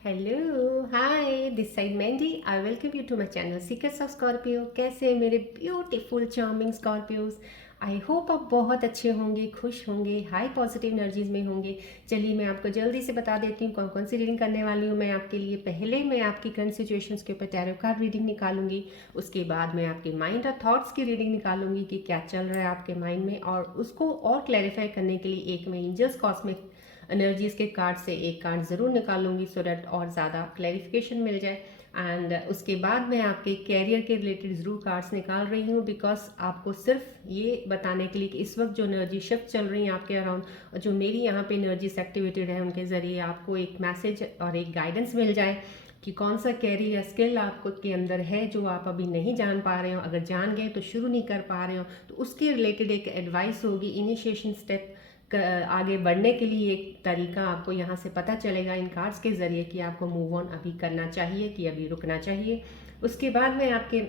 Hello hi this side Mandy I welcome you to my channel secrets of Scorpio. कैसे हैं मेरे beautiful charming Scorpios. I hope आप बहुत अच्छे होंगे, खुश होंगे, हाई पॉजिटिव एनर्जीज में होंगे। चलिए मैं आपको जल्दी से बता देती हूँ कौन कौन सी रीडिंग करने वाली हूँ मैं आपके लिए। पहले मैं आपकी करंट सिचुएशंस के ऊपर टैरो कार्ड रीडिंग निकालूंगी। उसके बाद मैं आपके माइंड और थॉट्स की रीडिंग निकालूंगी कि क्या चल रहा है आपके माइंड में, और उसको और क्लैरिफाई करने के लिए एक मैं एंजल्स कॉस्मिक एनर्जीज के कार्ड से एक कार्ड ज़रूर निकालूंगी सो डैट और ज़्यादा क्लैरिफिकेशन मिल जाए। एंड उसके बाद मैं आपके कैरियर के रिलेटेड ज़रूर कार्ड्स निकाल रही हूँ, बिकॉज आपको सिर्फ ये बताने के लिए कि इस वक्त जो एनर्जी शिफ्ट चल रही है आपके अराउंड और जो मेरी यहाँ पे एनर्जीज एक्टिवेटेड है उनके ज़रिए आपको एक मैसेज और एक गाइडेंस मिल जाए कि कौन सा कैरियर या स्किल आपको के अंदर है जो आप अभी नहीं जान पा रहे हो। अगर जान गए तो शुरू नहीं कर पा रहे हो तो उसके रिलेटेड एक एडवाइस होगी, इनिशिएशन स्टेप आगे बढ़ने के लिए एक तरीका आपको यहाँ से पता चलेगा इन कार्ड्स के ज़रिए कि आपको मूव ऑन अभी करना चाहिए कि अभी रुकना चाहिए। उसके बाद मैं आपके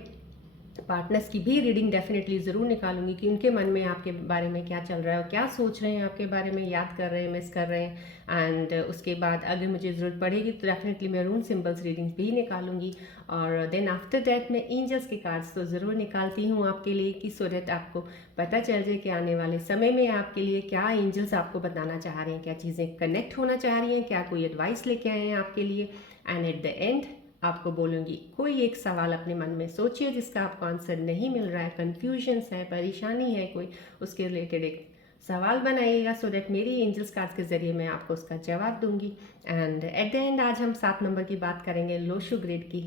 पार्टनर्स की भी रीडिंग डेफिनेटली ज़रूर निकालूंगी कि उनके मन में आपके बारे में क्या चल रहा है और क्या सोच रहे हैं आपके बारे में, याद कर रहे हैं, मिस कर रहे हैं। एंड उसके बाद अगर मुझे ज़रूरत पड़ेगी तो डेफिनेटली मैं रून सिंबल्स रीडिंग्स भी निकालूंगी। और देन आफ्टर दैट मैं एंजल्स के कार्ड्स तो ज़रूर निकालती हूँ आपके लिए कि सो दैट आपको पता चल जाए कि आने वाले समय में आपके लिए क्या एंजल्स आपको बताना चाह रहे हैं, क्या चीज़ें कनेक्ट होना चाह रही हैं, क्या कोई एडवाइस लेके आए हैं आपके लिए। एंड एट द एंड आपको बोलूँगी कोई एक सवाल अपने मन में सोचिए जिसका आपको आंसर नहीं मिल रहा है, कन्फ्यूजन्स है, परेशानी है कोई, उसके रिलेटेड एक सवाल बनाइएगा सो दैट मेरी एंजल्स कार्ड्स के ज़रिए मैं आपको उसका जवाब दूंगी। एंड एट द एंड आज हम 7 नंबर की बात करेंगे, लोशो ग्रिड की,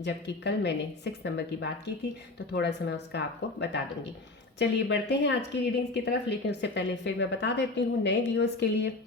जबकि कल मैंने 6 नंबर की बात की थी तो थोड़ा सा मैं उसका आपको बता दूंगी। चलिए बढ़ते हैं आज की रीडिंग्स की तरफ, लेकिन उससे पहले फिर मैं बता देती हूँ नए व्यूअर्स के लिए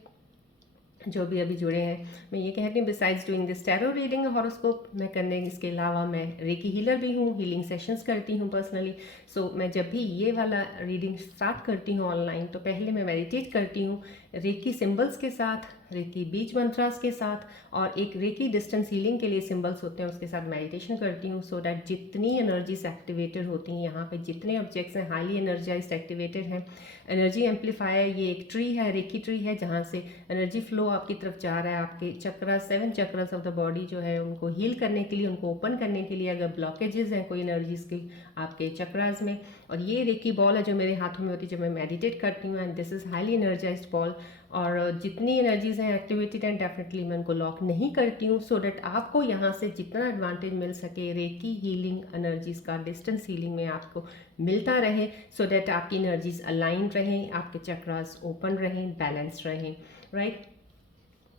जो भी अभी जुड़े हैं, मैं ये कहती हूँ besides doing this tarot reading horoscope मैं करने इसके अलावा मैं रेकी हीलर भी हूँ, हीलिंग सेशंस करती हूँ पर्सनली। सो मैं जब भी ये वाला रीडिंग स्टार्ट करती हूँ ऑनलाइन तो पहले मैं मेडिटेट करती हूँ रेकी सिंबल्स के साथ, रेकी बीच मंत्रास के साथ, और एक रेकी डिस्टेंस हीलिंग के लिए सिंबल्स होते हैं उसके साथ मेडिटेशन करती हूँ सो डैट जितनी एनर्जीज एक्टिवेटेड होती हैं यहाँ पे, जितने ऑब्जेक्ट्स हैं हाईली एनर्जाइज्ड एक्टिवेटेड हैं। एनर्जी एम्पलीफायर ये एक ट्री है, रेकी ट्री है, जहाँ से एनर्जी फ्लो आपकी तरफ जा रहा है। आपके चक्रा 7 चक्रस ऑफ द बॉडी जो है उनको हील करने के लिए, उनको ओपन करने के लिए, अगर ब्लॉकेजेस हैं कोई एनर्जीज की आपके चक्रास में। और ये रेकी बॉल है जो मेरे हाथों में होती है जब मैं मेडिटेट करती हूँ, and this is highly energised ball. और जितनी एनर्जीज हैं एक्टिवेटेड एंड डेफिनेटली मैं उनको लॉक नहीं करती हूँ सो डैट आपको यहाँ से जितना एडवांटेज मिल सके रेकी हीलिंग एनर्जीज का डिस्टेंस हीलिंग में आपको मिलता रहे सो डैट आपकी एनर्जीज अलाइन रहें, आपके चक्रास ओपन रहें, बैलेंस रहें, राइट।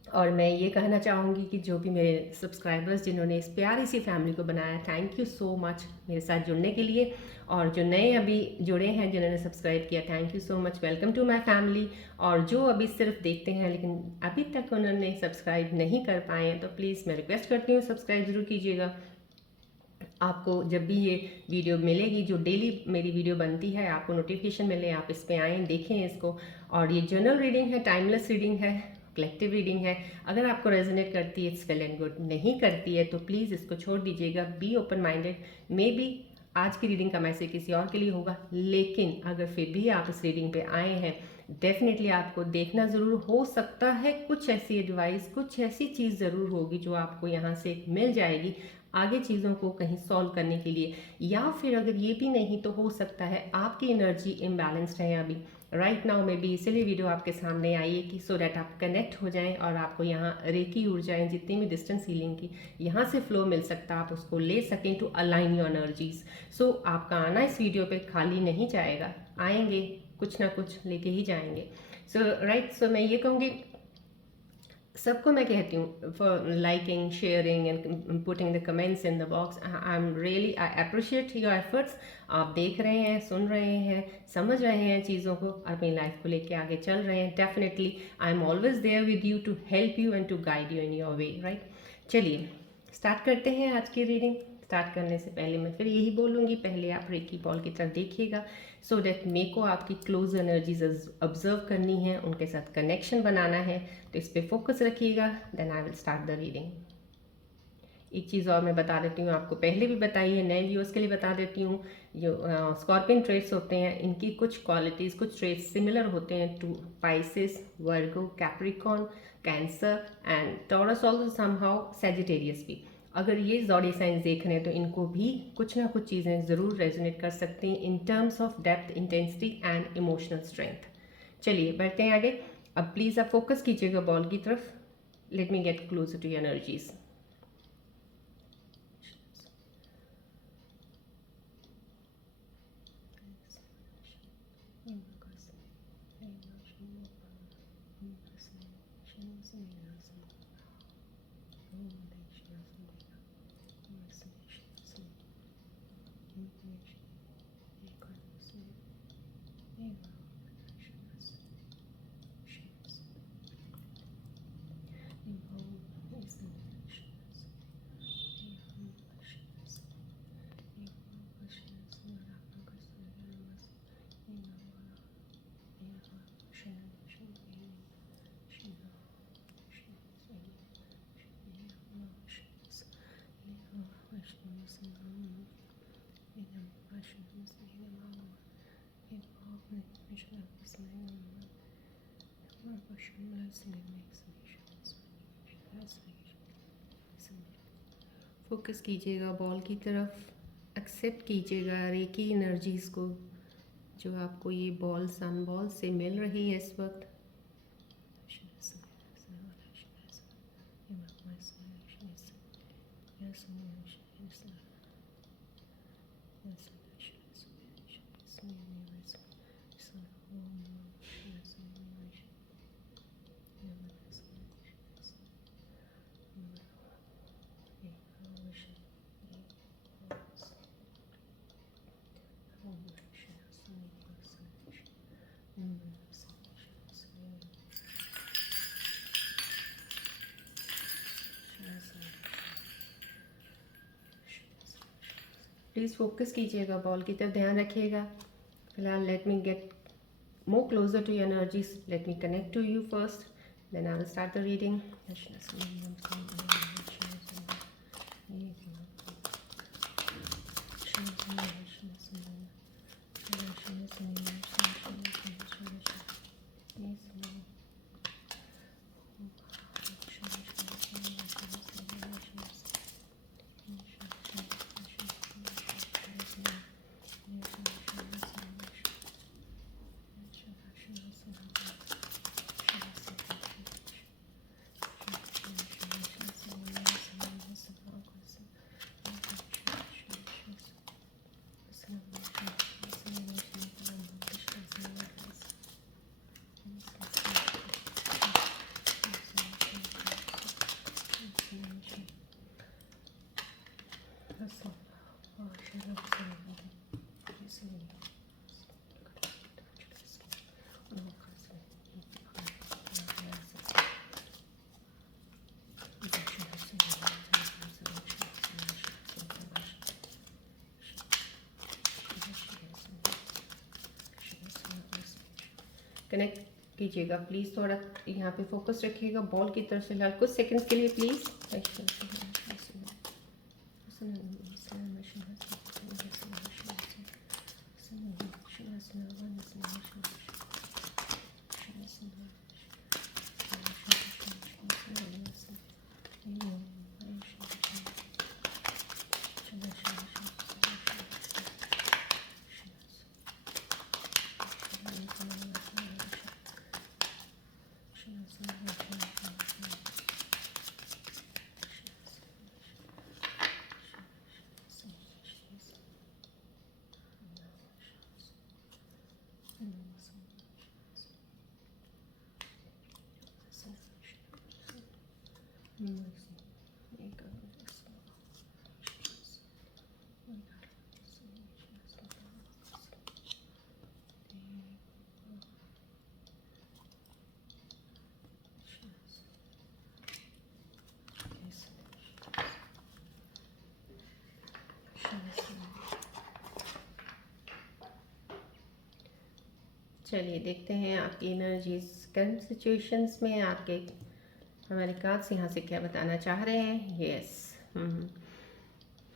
और मैं ये कहना चाहूँगी कि जो भी मेरे सब्सक्राइबर्स जिन्होंने इस प्यारी सी फैमिली को बनाया, थैंक यू सो मच मेरे साथ जुड़ने के लिए। और जो नए अभी जुड़े हैं जिन्होंने सब्सक्राइब किया, thank you so much, welcome to my family. और जो अभी सिर्फ देखते हैं लेकिन अभी तक उन्होंने सब्सक्राइब नहीं कर पाए हैं तो प्लीज़ मैं रिक्वेस्ट करती हूँ सब्सक्राइब ज़रूर कीजिएगा। आपको जब भी ये वीडियो मिलेगी, जो डेली मेरी वीडियो बनती है, आपको नोटिफिकेशन मिले, आप इस पर आएँ, देखें इसको। और ये जनरल रीडिंग है, टाइमलेस रीडिंग है, कलेक्टिव रीडिंग है। अगर आपको रेजोनेट करती है इट्स वेल एंड गुड, नहीं करती है तो प्लीज़ इसको छोड़ दीजिएगा। Be open minded, may be आज की रीडिंग का मैसेज किसी और के लिए होगा, लेकिन अगर फिर भी आप इस रीडिंग पे आए हैं डेफिनेटली आपको देखना ज़रूर, हो सकता है कुछ ऐसी एडवाइस, कुछ ऐसी चीज़ ज़रूर होगी जो आपको यहाँ से मिल जाएगी आगे चीज़ों को कहीं सॉल्व करने के लिए। या फिर अगर ये भी नहीं तो हो सकता है आपकी एनर्जी इम्बैलेंस्ड है अभी राइट नाउ में भी, इसीलिए वीडियो आपके सामने आई है कि सो डैट आप कनेक्ट हो जाएं और आपको यहाँ रेकी ऊर्जाएं जितनी भी डिस्टेंस हीलिंग की यहाँ से फ्लो मिल सकता है, आप उसको ले सकें टू अलाइन योर एनर्जीज। सो आपका आना इस वीडियो पे खाली नहीं जाएगा, आएंगे कुछ ना कुछ लेके ही जाएंगे। सो राइट, सो मैं ये कहूँगी सबको मैं कहती हूँ for liking, sharing and putting the comments in the box, I am really, I appreciate your efforts. आप देख रहे हैं, सुन रहे हैं, समझ रहे हैं चीज़ों को, अपनी लाइफ को लेके आगे चल रहे हैं। Definitely I am always there with you to help you and to guide you in your way, right. चलिए स्टार्ट करते हैं आज की रीडिंग। स्टार्ट करने से पहले मैं फिर यही बोलूँगी, पहले आप रेकी बॉल की तरफ देखिएगा सो डैट मेरे को आपकी क्लोज एनर्जीज ऑब्जर्व करनी है, उनके साथ कनेक्शन बनाना है, तो इस पर फोकस रखिएगा। Then I will start the reading. एक चीज़ और मैं बता देती हूँ, आपको पहले भी बताई है, नए व्यूअर्स के लिए बता देती हूँ। जो स्कॉर्पियन ट्रेड्स होते हैं, इनकी कुछ क्वालिटीज़, कुछ ट्रेड्स सिमिलर होते हैं to Pisces, Virgo, Capricorn, Cancer and Taurus, also somehow Sagittarius भी। अगर ये ज़ोडिएक साइंस देख रहे हैं तो इनको भी कुछ ना कुछ चीज़ें ज़रूर रेजोनेट कर सकती हैं in terms of depth, intensity and emotional strength. चलिए बढ़ते हैं आगे। अब प्लीज़ आप फोकस कीजिएगा बॉल की तरफ। Let me get closer to your energies. Focus कीजिएगा बॉल की तरफ, एक्सेप्ट कीजिएगा रेकी एनर्जीज़ को जो आपको ये बॉल सन बॉल से मिल रही है इस वक्त। प्लीज़ फोकस कीजिएगा बॉल की तरफ, ध्यान रखिएगा। फिलहाल late me gate more closer to your energies. Let me connect to you first, then I will start the reading. Connect कीजिएगा प्लीज़, थोड़ा यहाँ पे फोकस रखिएगा बॉल की तरफ फिलहाल कुछ सेकंड्स के लिए प्लीज़। चलिए देखते हैं आपकी एनर्जीज करंट सिचुएशंस में आपके हमारे कार्ड्स यहाँ से क्या बताना चाह रहे हैं। यस,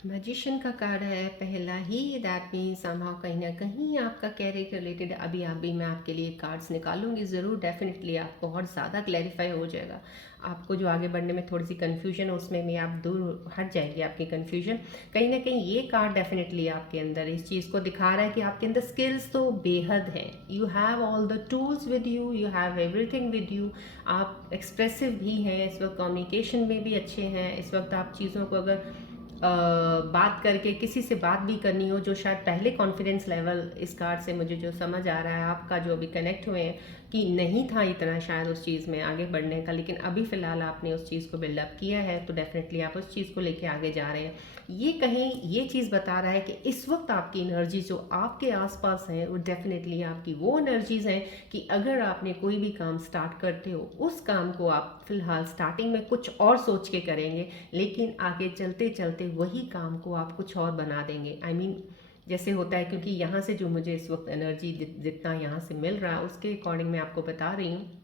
मैजिशियन का कार्ड है पहला ही। दैट मीन्स समहाउ कहीं ना कहीं आपका कैरियर रिलेटेड अभी मैं आपके लिए कार्ड्स निकालूंगी ज़रूर, डेफिनेटली आपको और ज़्यादा क्लैरिफाई हो जाएगा। आपको जो आगे बढ़ने में थोड़ी सी कन्फ्यूजन है उसमें भी आप दूर हट जाएगी आपकी कन्फ्यूजन। कहीं ना कहीं ये कार्ड डेफिनेटली आपके अंदर इस चीज़ को दिखा रहा है कि आपके अंदर स्किल्स तो बेहद हैं। You have all the tools with you, you have everything with you. आप एक्सप्रेसिव भी हैं इस वक्त, कम्युनिकेशन में भी अच्छे हैं इस वक्त। आप चीज़ों को अगर बात करके किसी से बात भी करनी हो, जो शायद पहले कॉन्फिडेंस लेवल इस कार्ड से मुझे जो समझ आ रहा है आपका, जो अभी कनेक्ट हुए हैं कि नहीं था इतना शायद उस चीज़ में आगे बढ़ने का, लेकिन अभी फ़िलहाल आपने उस चीज़ को बिल्डअप किया है, तो डेफिनेटली आप उस चीज़ को लेके आगे जा रहे हैं। ये कहीं ये चीज़ बता रहा है कि इस वक्त आपकी एनर्जी जो आपके आसपास है वो डेफिनेटली आपकी वो एनर्जीज़ हैं कि अगर आपने कोई भी काम स्टार्ट करते हो, उस काम को आप फ़िलहाल स्टार्टिंग में कुछ और सोच के करेंगे, लेकिन आगे चलते चलते वही काम को आप कुछ और बना देंगे। आई मीन जैसे होता है, क्योंकि यहाँ से जो मुझे इस वक्त एनर्जी जितना यहाँ से मिल रहा है उसके अकॉर्डिंग मैं आपको बता रही हूँ।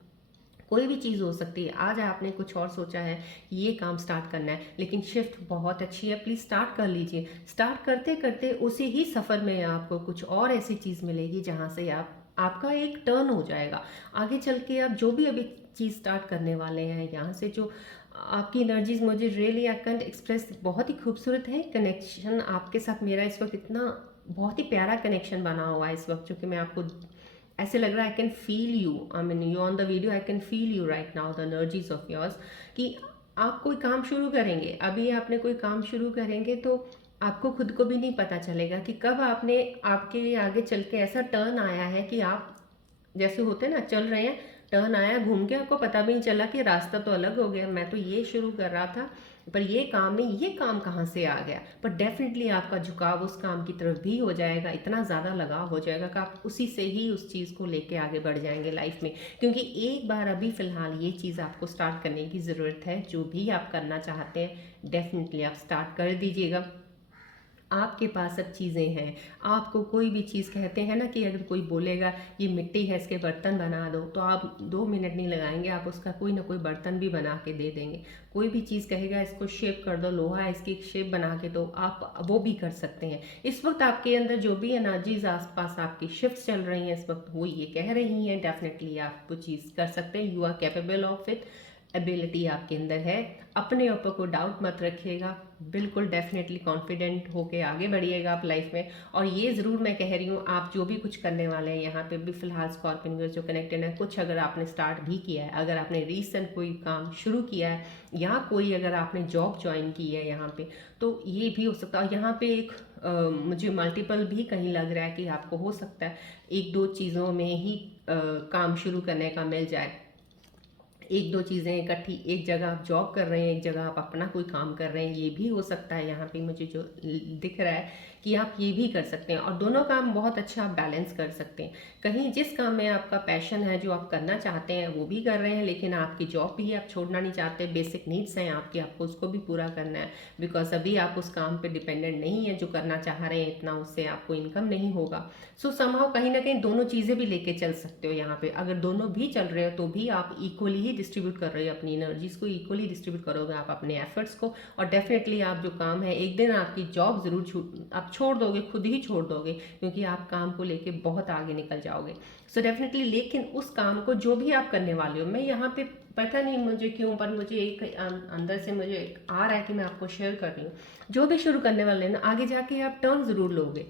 कोई भी चीज़ हो सकती है, आज आपने कुछ और सोचा है ये काम स्टार्ट करना है, लेकिन शिफ्ट बहुत अच्छी है, प्लीज़ स्टार्ट कर लीजिए। स्टार्ट करते करते उसी ही सफ़र में आपको कुछ और ऐसी चीज़ मिलेगी जहाँ से आपका एक टर्न हो जाएगा। आगे चल के आप जो भी अभी चीज़ स्टार्ट करने वाले हैं, यहाँ से जो आपकी एनर्जीज मुझे रियली आई कैंट एक्सप्रेस, बहुत ही खूबसूरत है कनेक्शन आपके साथ मेरा इस वक्त। इतना बहुत ही प्यारा कनेक्शन बना हुआ है इस वक्त, जो कि मैं आपको ऐसे लग रहा है I can feel you, I mean you on the video, I can feel you right now the energies of yours. कि आप कोई काम शुरू करेंगे, अभी आपने कोई काम शुरू करेंगे तो आपको खुद को भी नहीं पता चलेगा कि कब आपने आपके आगे चल के ऐसा टर्न आया है कि आप जैसे होते ना चल रहे हैं, टर्न आया घूम के, आपको पता भी नहीं चला कि रास्ता तो अलग हो गया, मैं तो ये शुरू कर रहा था पर ये काम नहीं, ये काम कहाँ से आ गया। पर डेफिनेटली आपका झुकाव उस काम की तरफ भी हो जाएगा, इतना ज़्यादा लगाव हो जाएगा कि आप उसी से ही उस चीज़ को लेके आगे बढ़ जाएंगे लाइफ में। क्योंकि एक बार अभी फ़िलहाल ये चीज़ आपको स्टार्ट करने की ज़रूरत है। जो भी आप करना चाहते हैं डेफिनेटली आप स्टार्ट कर दीजिएगा। आपके पास सब चीज़ें हैं। आपको कोई भी चीज़, कहते हैं ना कि अगर कोई बोलेगा ये मिट्टी है इसके बर्तन बना दो, तो आप 2 मिनट नहीं लगाएंगे, आप उसका कोई ना कोई बर्तन भी बना के दे देंगे। कोई भी चीज़ कहेगा इसको शेप कर दो, लोहा है इसकी शेप बना के दो, आप वो भी कर सकते हैं। इस वक्त आपके अंदर जो भी एनर्जीज आसपास आपकी शिफ्ट चल रही हैं इस वक्त, वो ये कह रही हैं डेफिनेटली आप वो चीज़ कर सकते हैं। You are capable of it, ability आपके अंदर है। अपने ऊपर को डाउट मत रखिएगा, बिल्कुल डेफिनेटली कॉन्फिडेंट होके आगे बढ़िएगा आप लाइफ में। और ये ज़रूर मैं कह रही हूँ, आप जो भी कुछ करने वाले हैं यहाँ पे भी फ़िलहाल स्कॉर्पियन व्यूअर्स जो कनेक्टेड है, कुछ अगर आपने स्टार्ट भी किया है, अगर आपने रीसेंट कोई काम शुरू किया है, या कोई अगर आपने जॉब ज्वाइन की है यहाँ पे, तो ये भी हो सकता है। यहाँ पे एक मुझे मल्टीपल भी कहीं लग रहा है कि आपको हो सकता है 1-2 चीज़ों में ही काम शुरू करने का मिल जाए। 1-2 चीज़ें इकट्ठी, एक जगह आप जॉब कर रहे हैं, एक जगह आप अपना कोई काम कर रहे हैं, ये भी हो सकता है। यहाँ पे मुझे जो दिख रहा है कि आप ये भी कर सकते हैं, और दोनों काम बहुत अच्छा आप बैलेंस कर सकते हैं। कहीं जिस काम में आपका पैशन है, जो आप करना चाहते हैं, वो भी कर रहे हैं, लेकिन आपकी जॉब भी आप छोड़ना नहीं चाहते, बेसिक नीड्स हैं आपकी, आपको उसको भी पूरा करना है। बिकॉज अभी आप उस काम पे डिपेंडेंट नहीं है जो करना चाह रहे हैं, इतना उससे आपको इनकम नहीं होगा। सो समहाउ कहीं ना कहीं दोनों चीज़ें भी लेके चल सकते हो यहाँ पे। अगर दोनों भी चल रहे हो तो भी आप इक्वली ही डिस्ट्रीब्यूट कर रहे हो, अपनी एनर्जीज को इक्वली डिस्ट्रीब्यूट करोगे आप अपने एफर्ट्स को, और डेफिनेटली आप जो काम है, एक दिन आपकी जॉब ज़रूर आप छोड़ दोगे, खुद ही छोड़ दोगे, क्योंकि आप काम को लेके बहुत आगे निकल जाओगे। सो डेफिनेटली, लेकिन उस काम को जो भी आप करने वाले हो, मैं यहाँ पे पता नहीं मुझे क्यों, पर मुझे एक अंदर से मुझे एक आ रहा है कि मैं आपको शेयर कर रही हूँ। जो भी शुरू करने वाले हैं ना, आगे जाके आप टर्न ज़रूर लोगे,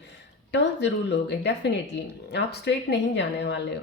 टर्न ज़रूर लोगे डेफिनेटली। आप स्ट्रेट नहीं जाने वाले हो,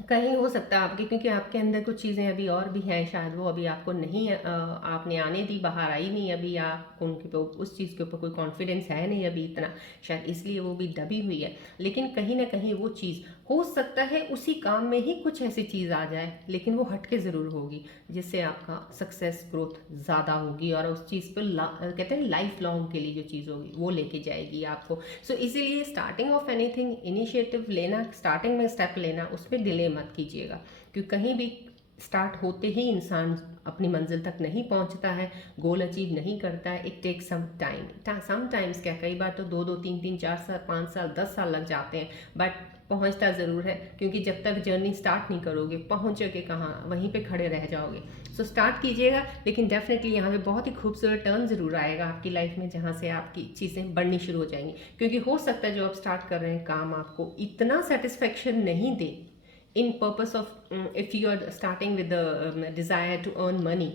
कहीं हो सकता है आपके, क्योंकि आपके अंदर कुछ चीज़ें अभी और भी हैं, शायद वो अभी आपको नहीं आपने आने दी, बाहर आई नहीं अभी, आपको उनके पे उस चीज़ के ऊपर कोई कॉन्फिडेंस है नहीं अभी इतना, शायद इसलिए वो भी दबी हुई है। लेकिन कहीं ना कहीं वो चीज़ हो सकता है उसी काम में ही कुछ ऐसी चीज़ आ जाए, लेकिन वो हटके ज़रूर होगी, जिससे आपका सक्सेस ग्रोथ ज़्यादा होगी, और उस चीज़ पर कहते हैं लाइफ लॉन्ग के लिए जो चीज़ होगी वो लेके जाएगी आपको। सो इसीलिए स्टार्टिंग ऑफ एनीथिंग, इनिशिएटिव लेना, स्टार्टिंग में स्टेप लेना, उसमें डिले मत कीजिएगा, क्योंकि कहीं भी स्टार्ट होते ही इंसान अपनी मंजिल तक नहीं पहुंचता है, गोल अचीव नहीं करता है। It takes some time, sometimes क्या, कई बार तो 2-2 3-3 4 साल 5 साल 10 साल लग जाते हैं, बट पहुंचता ज़रूर है, क्योंकि जब तक जर्नी स्टार्ट नहीं करोगे पहुंचोगे कहाँ, वहीं पे खड़े रह जाओगे। सो स्टार्ट कीजिएगा, लेकिन डेफिनेटली यहाँ पे बहुत ही खूबसूरत टर्न ज़रूर आएगा आपकी लाइफ में, जहाँ से आपकी चीज़ें बढ़नी शुरू हो जाएंगी। क्योंकि हो सकता है जो आप स्टार्ट कर रहे हैं काम आपको इतना सेटिस्फेक्शन नहीं दे, in purpose of if you are starting with desire to earn money,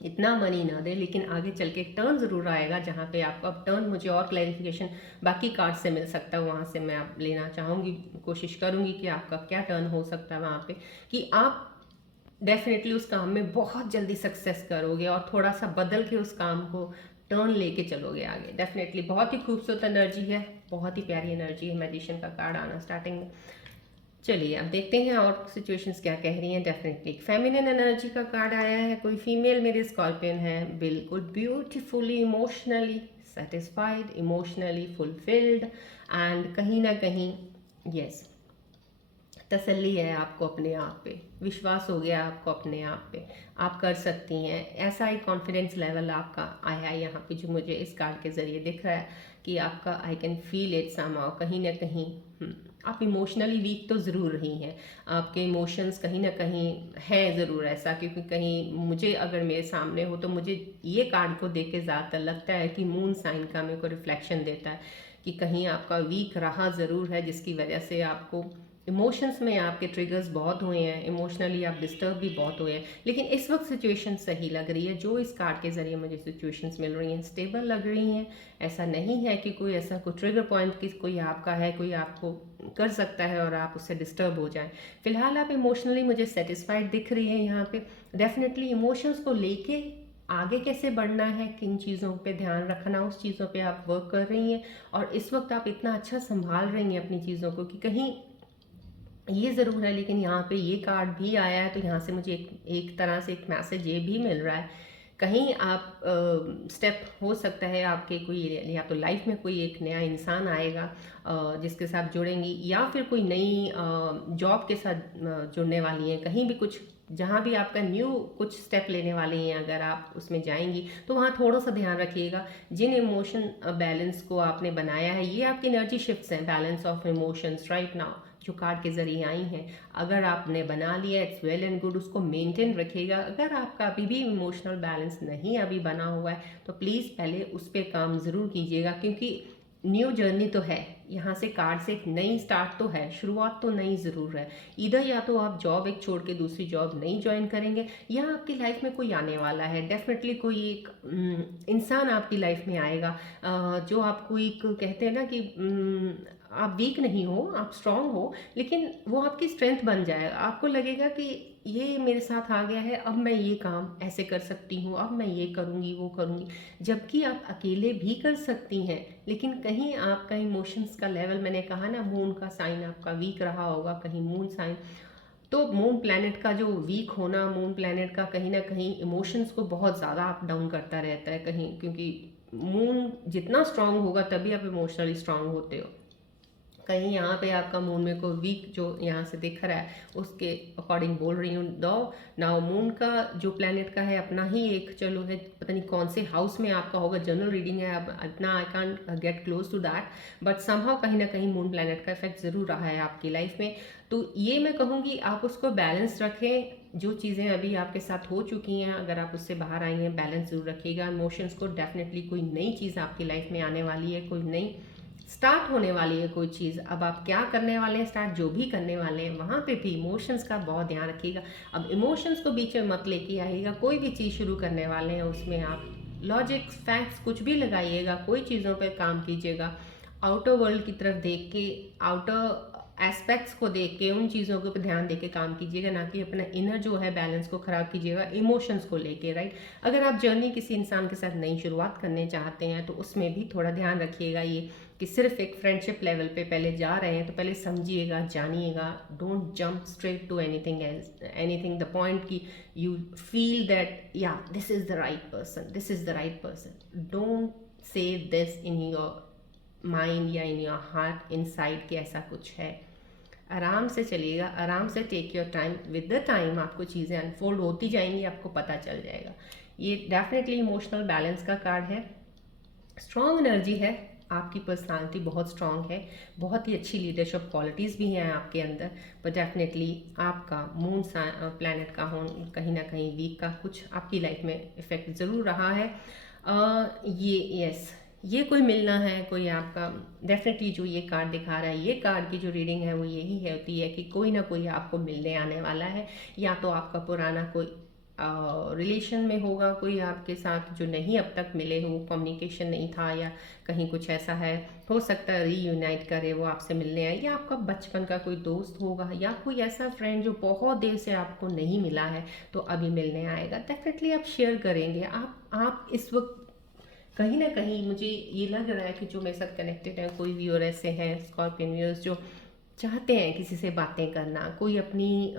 इतना मनी ना दे, लेकिन आगे चल के एक टर्न ज़रूर आएगा जहाँ पे आपको, अब टर्न मुझे और क्लैरिफिकेशन बाकी कार्ड से मिल सकता है, वहाँ से मैं आप लेना चाहूँगी, कोशिश करूँगी कि आपका क्या टर्न हो सकता है वहाँ पे, कि आप डेफिनेटली उस काम में बहुत जल्दी सक्सेस करोगे और थोड़ा सा बदल के उस काम को टर्न लेके चलोगे आगे। डेफिनेटली बहुत ही खूबसूरत एनर्जी है, बहुत ही प्यारी एनर्जी है मैजिशियन का कार्ड आना स्टार्टिंग में। चलिए अब देखते हैं और सिचुएशंस क्या कह रही हैं। डेफिनेटली फेमिनिन एनर्जी का कार्ड आया है, कोई फीमेल मेरे स्कॉर्पियन है, बिल्कुल beautifully emotionally satisfied, emotionally fulfilled, and कहीं ना कहीं यस तसल्ली है आपको अपने आप पे, विश्वास हो गया आपको अपने आप पे, आप कर सकती हैं, ऐसा एक कॉन्फिडेंस लेवल आपका आया है यहाँ पे जो मुझे इस कार्ड के ज़रिए दिख रहा है कि आपका I can feel it somehow, कहीं ना कहीं आप इमोशनली वीक तो ज़रूर रही हैं, आपके इमोशंस कहीं ना कहीं है ज़रूर ऐसा, क्योंकि कहीं मुझे अगर मेरे सामने हो तो मुझे ये कार्ड को देख के ज़्यादातर लगता है कि मून साइन का मेरे को रिफ्लेक्शन देता है कि कहीं आपका वीक रहा ज़रूर है, जिसकी वजह से आपको इमोशंस में आपके ट्रिगर्स बहुत हुए हैं, इमोशनली आप डिस्टर्ब भी बहुत हुए हैं। लेकिन इस वक्त सिचुएशन सही लग रही है, जो इस कार्ड के ज़रिए मुझे सिचुएशंस मिल रही हैं स्टेबल लग रही हैं। ऐसा नहीं है कि कोई ऐसा कोई ट्रिगर पॉइंट कि कोई आपका है, कोई आपको कर सकता है और आप उससे डिस्टर्ब हो जाएं। फिलहाल आप इमोशनली मुझे सेटिस्फाइड दिख रही है यहाँ पे। डेफिनेटली इमोशंस को लेके आगे कैसे बढ़ना है, किन चीज़ों पे ध्यान रखना, उस चीज़ों पे आप वर्क कर रही हैं। और इस वक्त आप इतना अच्छा संभाल रही हैं अपनी चीज़ों को कि कहीं ये ज़रूर है, लेकिन यहाँ पे ये कार्ड भी आया है तो यहाँ से मुझे एक तरह से एक मैसेज ये भी मिल रहा है, कहीं आप स्टेप हो सकता है आपके कोई, या तो लाइफ में कोई एक नया इंसान आएगा जिसके साथ जुड़ेंगी, या फिर कोई नई जॉब के साथ जुड़ने वाली हैं, कहीं भी कुछ जहाँ भी आपका न्यू कुछ स्टेप लेने वाले हैं, अगर आप उसमें जाएंगी तो वहाँ थोड़ा सा ध्यान रखिएगा जिन इमोशन बैलेंस को आपने बनाया है। ये आपकी एनर्जी शिफ्ट्स हैं, balance of emotions right now जो कार्ड के ज़रिए आई हैं। अगर आपने बना लिया इट्स वेल एंड गुड, उसको मेंटेन रखिएगा। अगर आपका अभी भी इमोशनल बैलेंस नहीं अभी बना हुआ है तो प्लीज़ पहले उस पर काम ज़रूर कीजिएगा, क्योंकि न्यू जर्नी तो है, यहाँ से कार्ड से एक नई स्टार्ट तो है, शुरुआत तो नई ज़रूर है। इधर या तो आप जॉब एक छोड़ के दूसरी जॉब नई ज्वाइन करेंगे, या आपकी लाइफ में कोई आने वाला है, डेफिनेटली कोई एक इंसान आपकी लाइफ में आएगा जो आपको एक कहते हैं ना कि आप वीक नहीं हो, आप स्ट्रांग हो, लेकिन वो आपकी स्ट्रेंथ बन जाएगा। आपको लगेगा कि ये मेरे साथ आ गया है, अब मैं ये काम ऐसे कर सकती हूँ, अब मैं ये करूँगी वो करूँगी, जबकि आप अकेले भी कर सकती हैं। लेकिन कहीं आपका इमोशंस का लेवल, मैंने कहा ना मून का साइन आपका वीक रहा होगा, कहीं मून साइन, तो मून प्लैनेट का जो वीक होना, मून प्लैनेट का कहीं ना कहीं इमोशंस को बहुत ज़्यादा अप डाउन करता रहता है कहीं, क्योंकि मून जितना स्ट्रांग होगा तभी आप इमोशनली स्ट्रांग होते हो। कहीं यहाँ पे आपका मून में को वीक जो यहाँ से दिख रहा है उसके अकॉर्डिंग बोल रही हूँ। दो नाउ मून का जो प्लैनेट का है अपना ही एक चलो है, पता नहीं कौन से हाउस में आपका होगा, जनरल रीडिंग है, अब इतना I can't get close to that, but somehow कहीं ना कहीं मून प्लैनेट का इफेक्ट ज़रूर रहा है आपकी लाइफ में। तो ये मैं कहूँगी आप उसको बैलेंस रखें, जो चीज़ें अभी आपके साथ हो चुकी हैं अगर आप उससे बाहर आई हैं बैलेंस जरूर रखिएगा इमोशंस को। डेफिनेटली कोई नई चीज़ आपकी लाइफ में आने वाली है, कोई नई स्टार्ट होने वाली है कोई चीज़। अब आप क्या करने वाले हैं, स्टार्ट जो भी करने वाले हैं वहाँ पे भी इमोशंस का बहुत ध्यान रखिएगा। अब इमोशंस को बीच में मत लेके आइएगा, कोई भी चीज़ शुरू करने वाले हैं उसमें आप लॉजिक फैक्ट्स कुछ भी लगाइएगा, कोई चीज़ों पे काम कीजिएगा आउटर वर्ल्ड की तरफ देख के, आउटर एस्पेक्ट्स को देख के, उन चीज़ों के ऊपर ध्यान दे के काम कीजिएगा, ना कि अपना इनर जो है बैलेंस को ख़राब कीजिएगा इमोशंस को लेके, राइट। अगर आप जर्नी किसी इंसान के साथ नई शुरुआत करने चाहते हैं तो उसमें भी थोड़ा ध्यान रखिएगा ये कि सिर्फ एक फ्रेंडशिप लेवल पे पहले जा रहे हैं तो पहले समझिएगा, जानिएगा, don't jump straight to anything else, anything the point कि यू फील दैट या this is the right person, this is the right person, don't say this in your mind या इन योर हार्ट इनसाइड कि ऐसा कुछ है। आराम से चलिएगा, आराम से take your time, with the time आपको चीज़ें अनफोल्ड होती जाएंगी, आपको पता चल जाएगा। ये डेफिनेटली इमोशनल बैलेंस का कार्ड है, स्ट्रॉन्ग एनर्जी है, आपकी पर्सनालिटी बहुत स्ट्रांग है, बहुत ही अच्छी लीडरशिप क्वालिटीज़ भी हैं आपके अंदर, पर डेफिनेटली आपका मून प्लैनेट का हो कहीं ना कहीं वीक का कुछ आपकी लाइफ में इफेक्ट ज़रूर रहा है। ये यस, ये कोई मिलना है, कोई आपका डेफिनेटली जो ये कार्ड दिखा रहा है, ये कार्ड की जो रीडिंग है वो यही है होती है कि कोई ना कोई आपको मिलने आने वाला है, या तो आपका पुराना कोई रिलेशन में होगा कोई आपके साथ जो नहीं अब तक मिले हो, कम्युनिकेशन नहीं था, या कहीं कुछ ऐसा है, हो सकता है रीयूनाइट करे वो आपसे मिलने आए, या आपका बचपन का कोई दोस्त होगा, या कोई ऐसा फ्रेंड जो बहुत देर से आपको नहीं मिला है तो अभी मिलने आएगा। डेफिनेटली आप शेयर करेंगे। आप इस वक्त कहीं ना कहीं मुझे ये लग रहा है कि जो मेरे साथ कनेक्टेड है, कोई व्यूअर ऐसे हैं स्कॉर्पियन व्यूअर्स जो चाहते हैं किसी से बातें करना, कोई अपनी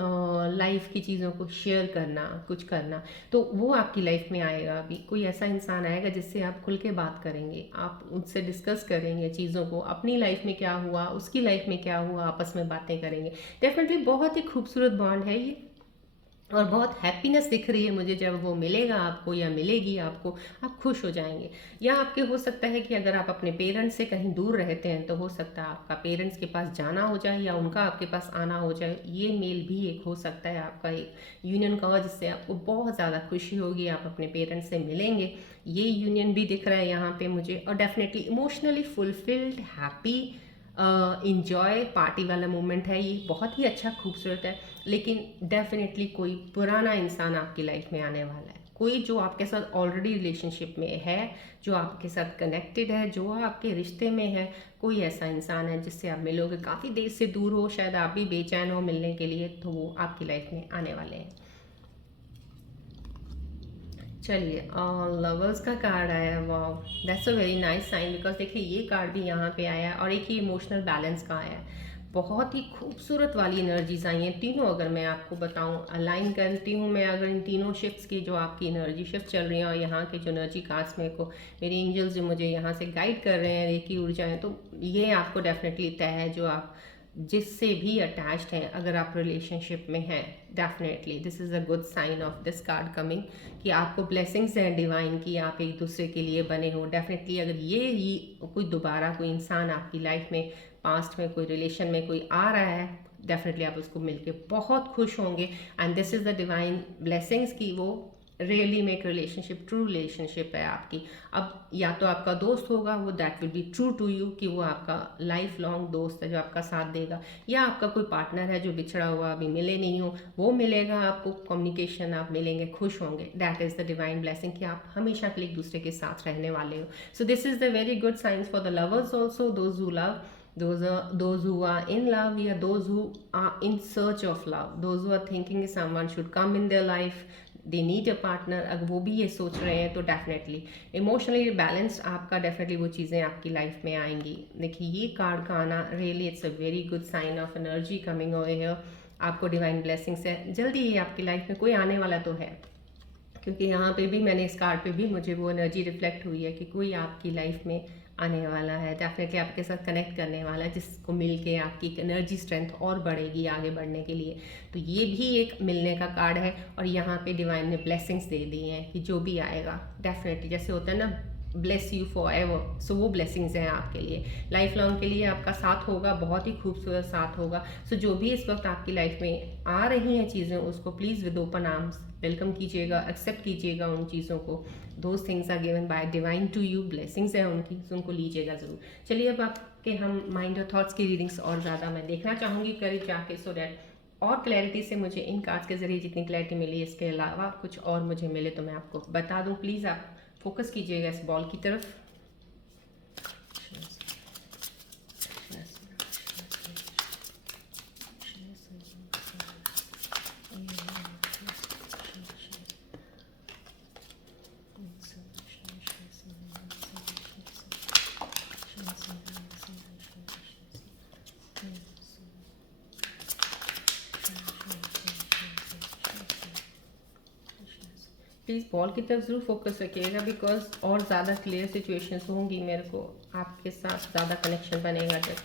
लाइफ की चीज़ों को शेयर करना, कुछ करना, तो वो आपकी लाइफ में आएगा। अभी कोई ऐसा इंसान आएगा जिससे आप खुल के बात करेंगे, आप उससे डिस्कस करेंगे चीज़ों को, अपनी लाइफ में क्या हुआ, उसकी लाइफ में क्या हुआ, आपस में बातें करेंगे। डेफिनेटली बहुत ही खूबसूरत बॉन्ड है ये, और बहुत हैप्पीनेस दिख रही है मुझे जब वो मिलेगा आपको या मिलेगी आपको, आप खुश हो जाएंगे। या आपके हो सकता है कि अगर आप अपने पेरेंट्स से कहीं दूर रहते हैं तो हो सकता है आपका पेरेंट्स के पास जाना हो जाए या उनका आपके पास आना हो जाए। ये मेल भी एक हो सकता है आपका एक यूनियन का हो जिससे आपको बहुत ज़्यादा खुशी होगी, आप अपने पेरेंट्स से मिलेंगे। ये यूनियन भी दिख रहा है यहाँ पे मुझे, और definitely emotionally fulfilled, happy, enjoy party वाला मोमेंट है। ये बहुत ही अच्छा खूबसूरत है। लेकिन डेफिनेटली कोई पुराना इंसान आपकी लाइफ में आने वाला है, कोई जो आपके साथ ऑलरेडी रिलेशनशिप में है, जो आपके साथ कनेक्टेड है, जो आपके रिश्ते में है, कोई ऐसा इंसान है जिससे आप मिलोगे। काफ़ी देर से दूर हो, शायद आप भी बेचैन हो मिलने के लिए, तो वो आपकी लाइफ में आने वाले हैं। चलिए, लवर्स का कार्ड आया, वाह, that's a very nice sign, because देखिए ये कार्ड भी यहाँ पे आया है, और एक ही इमोशनल बैलेंस का आया है। बहुत ही खूबसूरत वाली एनर्जीज आई हैं तीनों। अगर मैं आपको बताऊं, अलाइन करती हूँ मैं अगर इन तीनों शिफ्ट्स की, जो आपकी एनर्जी शिफ्ट चल रही हैं और यहाँ के जो एनर्जी कार्ड्स मेरे को मेरे एंजल्स जो मुझे यहाँ से गाइड कर रहे हैं, रेकी ऊर्जाएं, तो ये आपको डेफिनेटली तय है। जो आप जिससे भी अटैच्ड हैं, अगर आप रिलेशनशिप में हैं, definitely this is a good sign of this card coming, कि आपको ब्लेसिंग्स हैं डिवाइन की, आप एक दूसरे के लिए बने हो। डेफिनेटली अगर ये कोई दोबारा कोई इंसान आपकी लाइफ में पास्ट में कोई रिलेशन में कोई आ रहा है, डेफिनेटली आप उसको मिलके बहुत खुश होंगे। And this is the divine blessings की वो really make relationship true relationship है आपकी। अब या तो आपका दोस्त होगा, वो that will be true to you, कि वो आपका लाइफ लॉन्ग दोस्त है जो आपका साथ देगा, या आपका कोई पार्टनर है जो बिछड़ा हुआ अभी मिले नहीं हो, वो मिलेगा आपको, कम्युनिकेशन, आप मिलेंगे, खुश होंगे। That is the divine blessing कि आप हमेशा के लिए एक दूसरे के साथ रहने वाले हो। So this is the very good science for the lovers also, those who love, those who are in love, या those who are in search of love, those who are thinking someone should come in their life, they need a partner, अगर वो भी ये सोच रहे हैं तो definitely emotionally balanced आपका, डेफिनेटली वो चीज़ें आपकी लाइफ में आएंगी। देखिए ये कार्ड का आना, really it's a very good sign of energy coming over here. आपको डिवाइन ब्लेसिंग्स है, जल्दी ही आपकी लाइफ में कोई आने वाला तो है, क्योंकि यहाँ पे भी मैंने इस कार्ड पे भी मुझे वो एनर्जी रिफ्लेक्ट हुई है कि कोई आपकी लाइफ में आने वाला है, डेफिनेटली आपके साथ कनेक्ट करने वाला है, जिसको मिल के आपकी एनर्जी स्ट्रेंथ और बढ़ेगी आगे बढ़ने के लिए। तो ये भी एक मिलने का कार्ड है, और यहाँ पे डिवाइन ने ब्लेसिंग्स दे दी हैं कि जो भी आएगा डेफिनेटली, जैसे होता है ना, ब्लेस यू फॉर एवर, सो वो ब्लेसिंग्स हैं आपके लिए, लाइफ लॉन्ग के लिए आपका साथ होगा, बहुत ही खूबसूरत साथ होगा। सो जो भी इस वक्त आपकी लाइफ में आ रही हैं चीज़ें, उसको please with open arms welcome कीजिएगा, एक्सेप्ट कीजिएगा उन चीज़ों को। Those things are given by divine to you, blessings हैं उनकी, तो उनको लीजिएगा ज़रूर। चलिए अब आपके हम माइंड और थॉट्स की रीडिंग्स और ज़्यादा मैं देखना चाहूँगी करीब जाके, सो डैट और क्लैरिटी से मुझे इन कार्ड्स के ज़रिए जितनी क्लैरिटी मिली, इसके अलावा कुछ और मुझे मिले तो मैं आपको बता दूँ। प्लीज़ आप फोकस कीजिएगा इस बॉल की तरफ। प्लीज़ बॉल की तरफ ज़रूर फोकस रखिएगा, बिकॉज और ज़्यादा क्लियर सिचुएशंस होंगी, मेरे को आपके साथ ज़्यादा कनेक्शन बनेगा जब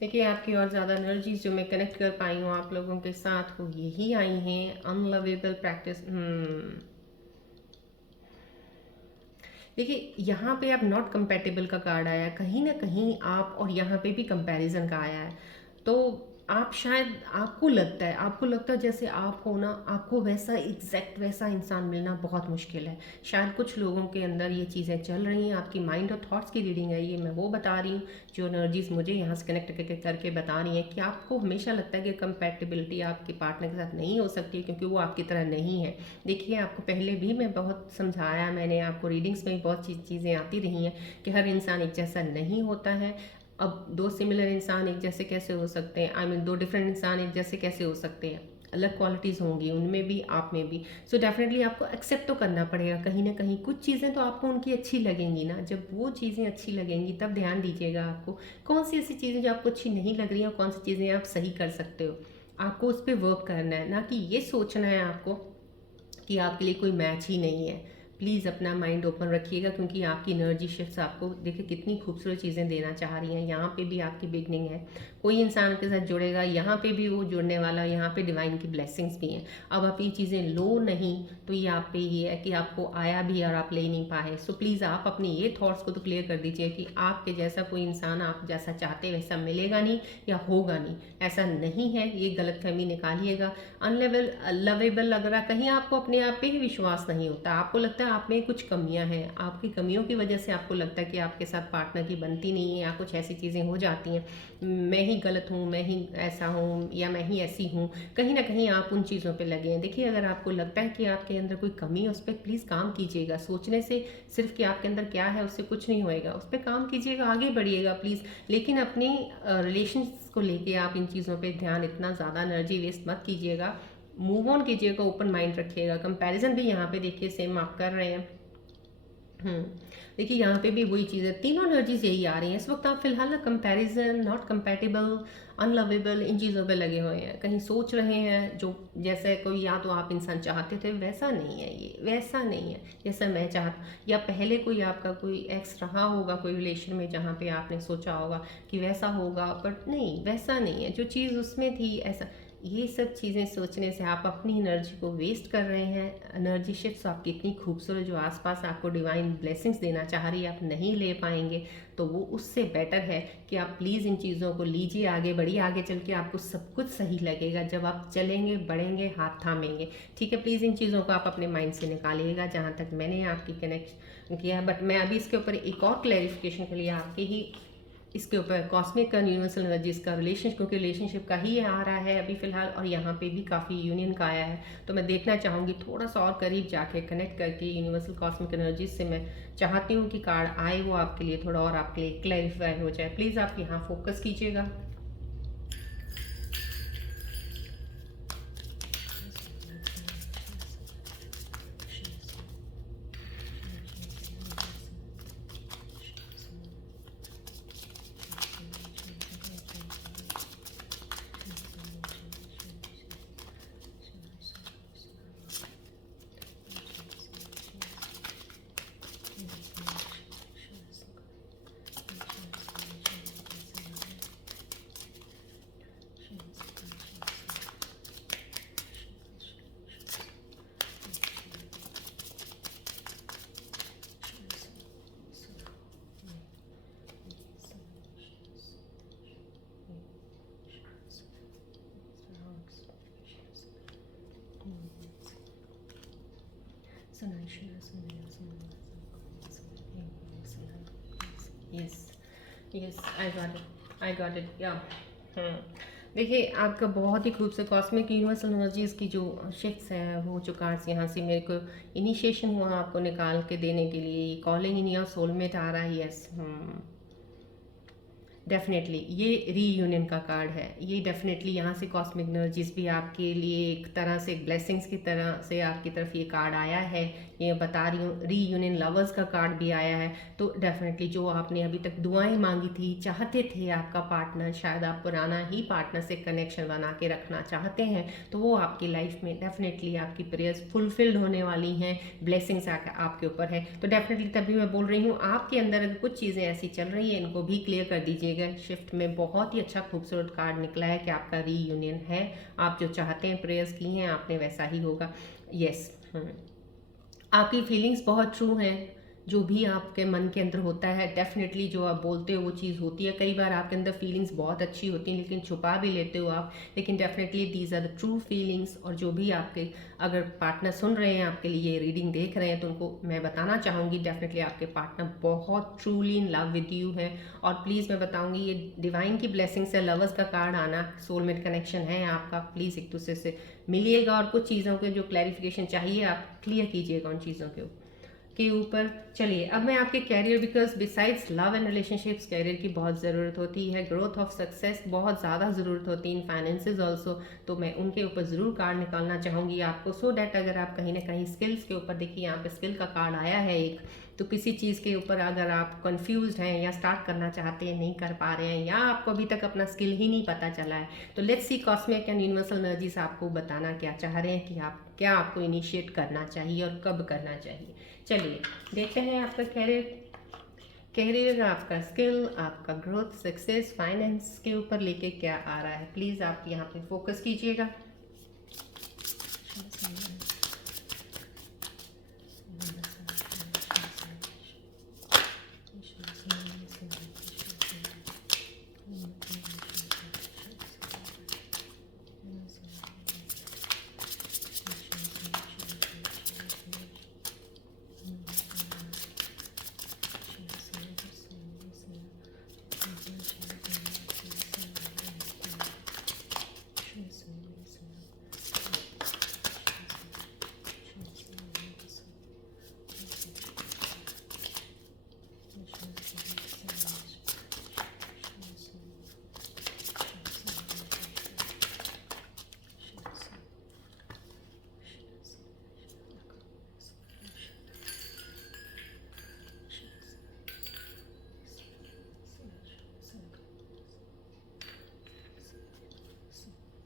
देखिए, आपकी और ज़्यादा एनर्जीज जो मैं कनेक्ट कर पाई हूँ आप लोगों के साथ, वो यही आई हैं। अनलवेबल प्रैक्टिस। देखिए, यहाँ पे अब नॉट कंपैटिबल का कार्ड आया, कहीं ना कहीं आप, और यहाँ पे भी कंपैरिजन का आया है। तो आप शायद, आपको लगता है जैसे आप हो ना, आपको वैसा एग्जैक्ट वैसा इंसान मिलना बहुत मुश्किल है। शायद कुछ लोगों के अंदर ये चीज़ें चल रही हैं, आपकी माइंड और थॉट्स की रीडिंग है ये, मैं वो बता रही हूँ जो एनर्जीज मुझे यहाँ से कनेक्ट करके बता रही हैं कि आपको हमेशा लगता है कि कंपैटिबिलिटी आपके पार्टनर के साथ नहीं हो सकती क्योंकि वो आपकी तरह नहीं है। देखिए, आपको पहले भी मैं बहुत समझाया, मैंने आपको रीडिंग्स में भी बहुत चीज़ें आती रही हैं कि हर इंसान एक जैसा नहीं होता है। अब दो सिमिलर इंसान एक जैसे कैसे हो सकते हैं, आई मीन दो डिफरेंट इंसान एक जैसे कैसे हो सकते हैं, अलग क्वालिटीज़ होंगी उनमें भी, आप में भी। सो डेफिनेटली आपको एक्सेप्ट तो करना पड़ेगा कहीं ना कहीं। कुछ चीज़ें तो आपको उनकी अच्छी लगेंगी ना, जब वो चीज़ें अच्छी लगेंगी तब ध्यान दीजिएगा आपको कौन सी ऐसी चीज़ें जो आपको अच्छी नहीं लग रही हैं और कौन सी चीज़ें आप सही कर सकते हो। आपको उस पर वर्क करना है, ना कि ये सोचना है आपको कि आपके लिए कोई मैच ही नहीं है। प्लीज़ अपना माइंड ओपन रखिएगा क्योंकि आपकी एनर्जी शिफ्ट्स आपको देखिए कितनी खूबसूरत चीज़ें देना चाह रही हैं। यहाँ पे भी आपकी बिगनिंग है, कोई इंसान के साथ जुड़ेगा, यहाँ पे भी वो जुड़ने वाला, यहाँ पे डिवाइन की ब्लेसिंग्स भी हैं। अब आप ये चीज़ें लो नहीं तो ये आप पे ये है कि आपको आया भी और आप ले नहीं पाए। सो प्लीज़ आप अपने ये थॉट्स को तो क्लियर कर दीजिए कि आपके जैसा कोई इंसान आप जैसा चाहते वैसा मिलेगा नहीं या होगा नहीं, ऐसा नहीं है। ये गलतफहमी निकालिएगा। अनलेवल लवेबल लग रहा, कहीं आपको अपने आप पे ही विश्वास नहीं होता, आपको लगता है आप में कुछ कमियां हैं, आपकी कमियों की वजह से आपको लगता है कि आपके साथ पार्टनर की बनती नहीं है या कुछ ऐसी चीज़ें हो जाती हैं, मैं ही गलत हूँ, मैं ही ऐसा हूँ या मैं ही ऐसी हूँ। कहीं ना कहीं आप उन चीज़ों पे लगे हैं। देखिए, अगर आपको लगता है कि आपके अंदर कोई कमी है उस पर प्लीज़ काम कीजिएगा। सोचने से सिर्फ कि आपके अंदर क्या है उससे कुछ नहीं होएगा, उस पर काम कीजिएगा, आगे बढ़िएगा प्लीज़। लेकिन अपने रिलेशंस को लेके आप इन चीज़ों पे ध्यान, इतना ज़्यादा एनर्जी वेस्ट मत कीजिएगा। मूव ऑन कीजिएगा, ओपन माइंड रखिएगा। कंपैरिजन भी यहाँ पे देखिए सेम आप कर रहे हैं। हम्म देखिए, यहाँ पे भी वही चीज़ है, तीनों एनर्जीज यही आ रही हैं इस वक्त। आप फिलहाल ना कंपैरिजन, नॉट कंपैटिबल, अनलवेबल, इन चीज़ों पे लगे हुए हैं। कहीं सोच रहे हैं जो जैसे कोई, या तो आप इंसान चाहते थे वैसा नहीं है, ये वैसा नहीं है जैसा मैं चाहता, या पहले कोई आपका कोई एक्स रहा होगा कोई रिलेशन में जहाँ पे आपने सोचा होगा कि वैसा होगा, बट नहीं, वैसा नहीं है। जो चीज़ उसमें थी ऐसा, ये सब चीज़ें सोचने से आप अपनी एनर्जी को वेस्ट कर रहे हैं। एनर्जी शिफ्ट्स आपकी इतनी खूबसूरत जो आसपास आपको डिवाइन ब्लेसिंग्स देना चाह रही है, आप नहीं ले पाएंगे, तो वो उससे बेटर है कि आप प्लीज़ इन चीज़ों को लीजिए, आगे बढ़िए। आगे चल के आपको सब कुछ सही लगेगा जब आप चलेंगे, बढ़ेंगे, हाथ थामेंगे। ठीक है, प्लीज़ इन चीज़ों को आप अपने माइंड से निकालिएगा जहाँ तक मैंने आपकी कनेक्ट किया। बट मैं अभी इसके ऊपर एक और क्लैरिफिकेशन के लिए आपके ही इसके ऊपर कॉस्मिक का यूनिवर्सल एनर्जीज का रिलेशन, क्योंकि रिलेशनशिप का ही आ रहा है अभी फिलहाल, और यहाँ पे भी काफ़ी यूनियन का आया है, तो मैं देखना चाहूँगी थोड़ा सा और करीब जाके कनेक्ट करके यूनिवर्सल कॉस्मिक एनर्जीज से। मैं चाहती हूँ कि कार्ड आए वो आपके लिए थोड़ा और आपके लिए क्लैरिफाई हो जाए। प्लीज़ आप यहाँ फोकस कीजिएगा। Yes, yes, I got it या। देखिए, आपका बहुत ही खूबसूरत कॉस्मिक यूनिवर्सल एनर्जीज की जो शिफ्ट्स हैं, वो जो कार्ड्स यहाँ से मेरे को इनिशिएशन हुआ आपको निकाल के देने के लिए, कॉलिंग इन योर सोलमेट आ रहा है। यस, डेफिनेटली ये रीयूनियन का कार्ड है। ये डेफिनेटली यहाँ से कॉस्मिक एनर्जीज भी आपके लिए एक तरह से ब्लेसिंग्स की तरह से आपकी तरफ ये कार्ड आया है। ये बता रही हूँ, रीयूनियन लवर्स का कार्ड भी आया है। तो डेफिनेटली जो आपने अभी तक दुआएं मांगी थी, चाहते थे आपका पार्टनर, शायद आप पुराना ही पार्टनर से कनेक्शन बना के रखना चाहते हैं, तो वो आपकी लाइफ में डेफिनेटली आपकी प्रेयर्स फुलफिल्ड होने वाली हैं। ब्लेसिंग्स आपके ऊपर है। तो डेफिनेटली तभी मैं बोल रही हूँ, आपके अंदर अगर कुछ चीज़ें ऐसी चल रही हैं, इनको भी क्लियर कर दीजिएगा। शिफ्ट में बहुत ही अच्छा खूबसूरत कार्ड निकला है कि आपका रीयूनियन है। आप जो चाहते हैं, प्रेयर्स की हैं आपने, वैसा ही होगा। यस, आपकी फीलिंग्स बहुत ट्रू हैं। जो भी आपके मन के अंदर होता है, डेफिनेटली जो आप बोलते हो वो चीज़ होती है। कई बार आपके अंदर फीलिंग्स बहुत अच्छी होती हैं लेकिन छुपा भी लेते हो आप, लेकिन definitely these are the true feelings. और जो भी आपके अगर पार्टनर सुन रहे हैं, आपके लिए ये रीडिंग देख रहे हैं, तो उनको मैं बताना चाहूँगी डेफिनेटली आपके पार्टनर बहुत truly in love with you है। और प्लीज़ मैं बताऊँगी, ये डिवाइन की ब्लेसिंग से लवर्स का कार्ड आना, सोलमेट कनेक्शन है आपका। प्लीज़ एक दूसरे से मिलिएगा और कुछ चीज़ों के जो क्लैरिफिकेशन चाहिए आप क्लियर कीजिएगा उन चीज़ों के ऊपर। चलिए अब मैं आपके career, because besides love and relationships career की बहुत ज़रूरत होती है, ग्रोथ ऑफ सक्सेस बहुत ज़्यादा ज़रूरत होती है, इन फाइनेंसेस ऑल्सो। तो मैं उनके ऊपर ज़रूर कार्ड निकालना चाहूँगी आपको, सो डैट अगर आप कहीं ना कहीं स्किल्स के ऊपर, देखिए यहाँ पे स्किल का कार्ड आया है एक, तो किसी चीज़ के ऊपर अगर आप कंफ्यूज्ड हैं या स्टार्ट करना चाहते हैं, नहीं कर पा रहे हैं, या आपको अभी तक अपना स्किल ही नहीं पता चला है, तो let's see cosmic and universal energies आपको बताना क्या चाह रहे हैं कि आप क्या आपको इनिशिएट करना चाहिए और कब करना चाहिए। चलिए देखते हैं आपका कैरियर, आपका स्किल, आपका ग्रोथ, सक्सेस, फाइनेंस के ऊपर लेके क्या आ रहा है। प्लीज़ आप यहाँ पे फोकस कीजिएगा।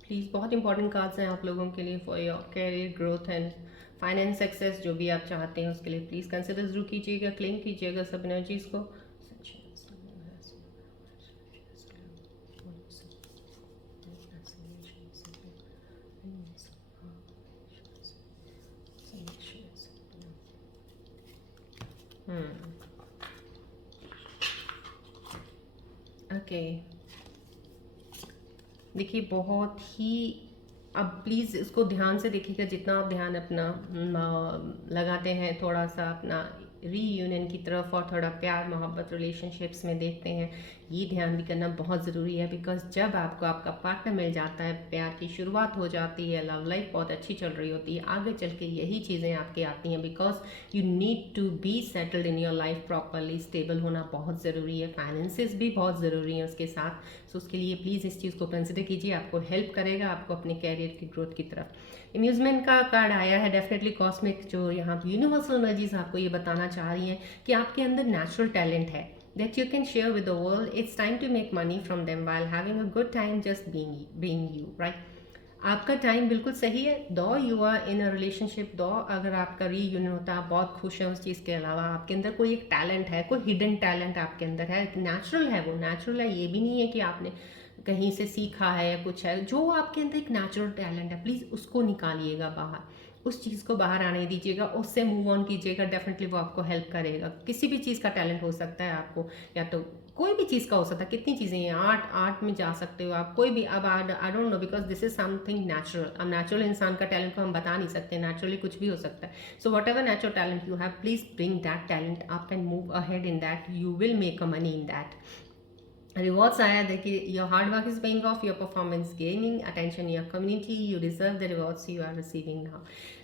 प्लीज़ बहुत इंपॉर्टेंट कार्ड्स हैं आप लोगों के लिए for your career growth and finance success, जो भी आप चाहते हैं उसके लिए प्लीज़ कंसिडर जरूर कीजिएगा, क्लेम कीजिएगा सब एनर्जीज को। ओके, देखिए बहुत ही, अब प्लीज़ इसको ध्यान से देखिएगा, जितना आप ध्यान अपना लगाते हैं थोड़ा सा अपना रीयूनियन की तरफ और थोड़ा प्यार मोहब्बत रिलेशनशिप्स में देखते हैं, ये ध्यान भी करना बहुत ज़रूरी है। बिकॉज जब आपको आपका पार्टनर मिल जाता है, प्यार की शुरुआत हो जाती है, लव लाइफ बहुत अच्छी चल रही होती है, आगे चल के यही चीज़ें आपके आती हैं। Because you need to be settled in your life, properly stable होना बहुत ज़रूरी है, फाइनेंसेस भी बहुत ज़रूरी हैं उसके साथ। सो उसके लिए प्लीज़ इस चीज़ को कंसिडर कीजिए, आपको हेल्प करेगा आपको अपने कैरियर की ग्रोथ की तरफ। इम्यूजमेंट का कार्ड आया है, डेफिनेटली कॉस्मिक जो यहाँ यूनिवर्सल एनर्जीज आपको ये बताना चाह रही हैं कि आपके अंदर नेचुरल टैलेंट है that you can share with the world. It's time to make money from them while having a good time just being you, right? आपका टाइम बिल्कुल सही है। Though you are in a relationship, though अगर आपका reunion होता है, आप बहुत खुश हैं उस चीज़ के अलावा, आपके अंदर कोई एक टैलेंट है, कोई हिडन टैलेंट आपके अंदर है, नेचुरल है, वो नेचुरल है, ये भी नहीं है कि आपने कहीं से सीखा है या कुछ है। जो आपके अंदर एक नेचुरल टैलेंट है, प्लीज़ उसको निकालिएगा बाहर, उस चीज़ को बाहर आने दीजिएगा, उससे मूव ऑन कीजिएगा। डेफिनेटली वो आपको हेल्प करेगा। किसी भी चीज़ का टैलेंट हो सकता है आपको, या तो कोई भी चीज़ का हो सकता है, कितनी चीज़ें हैं, आर्ट में जा सकते हो आप, कोई भी। अब I don't know, because this is something natural. अब नेचुरल इंसान का टैलेंट को हम बता नहीं सकते, नेचुरली कुछ भी हो सकता है। So whatever natural talent you have, please bring that talent up and move ahead in that, you will make a money in that. Rewards आया, देखिए your hard work is paying off, your performance gaining attention your community, you deserve the rewards you are receiving now.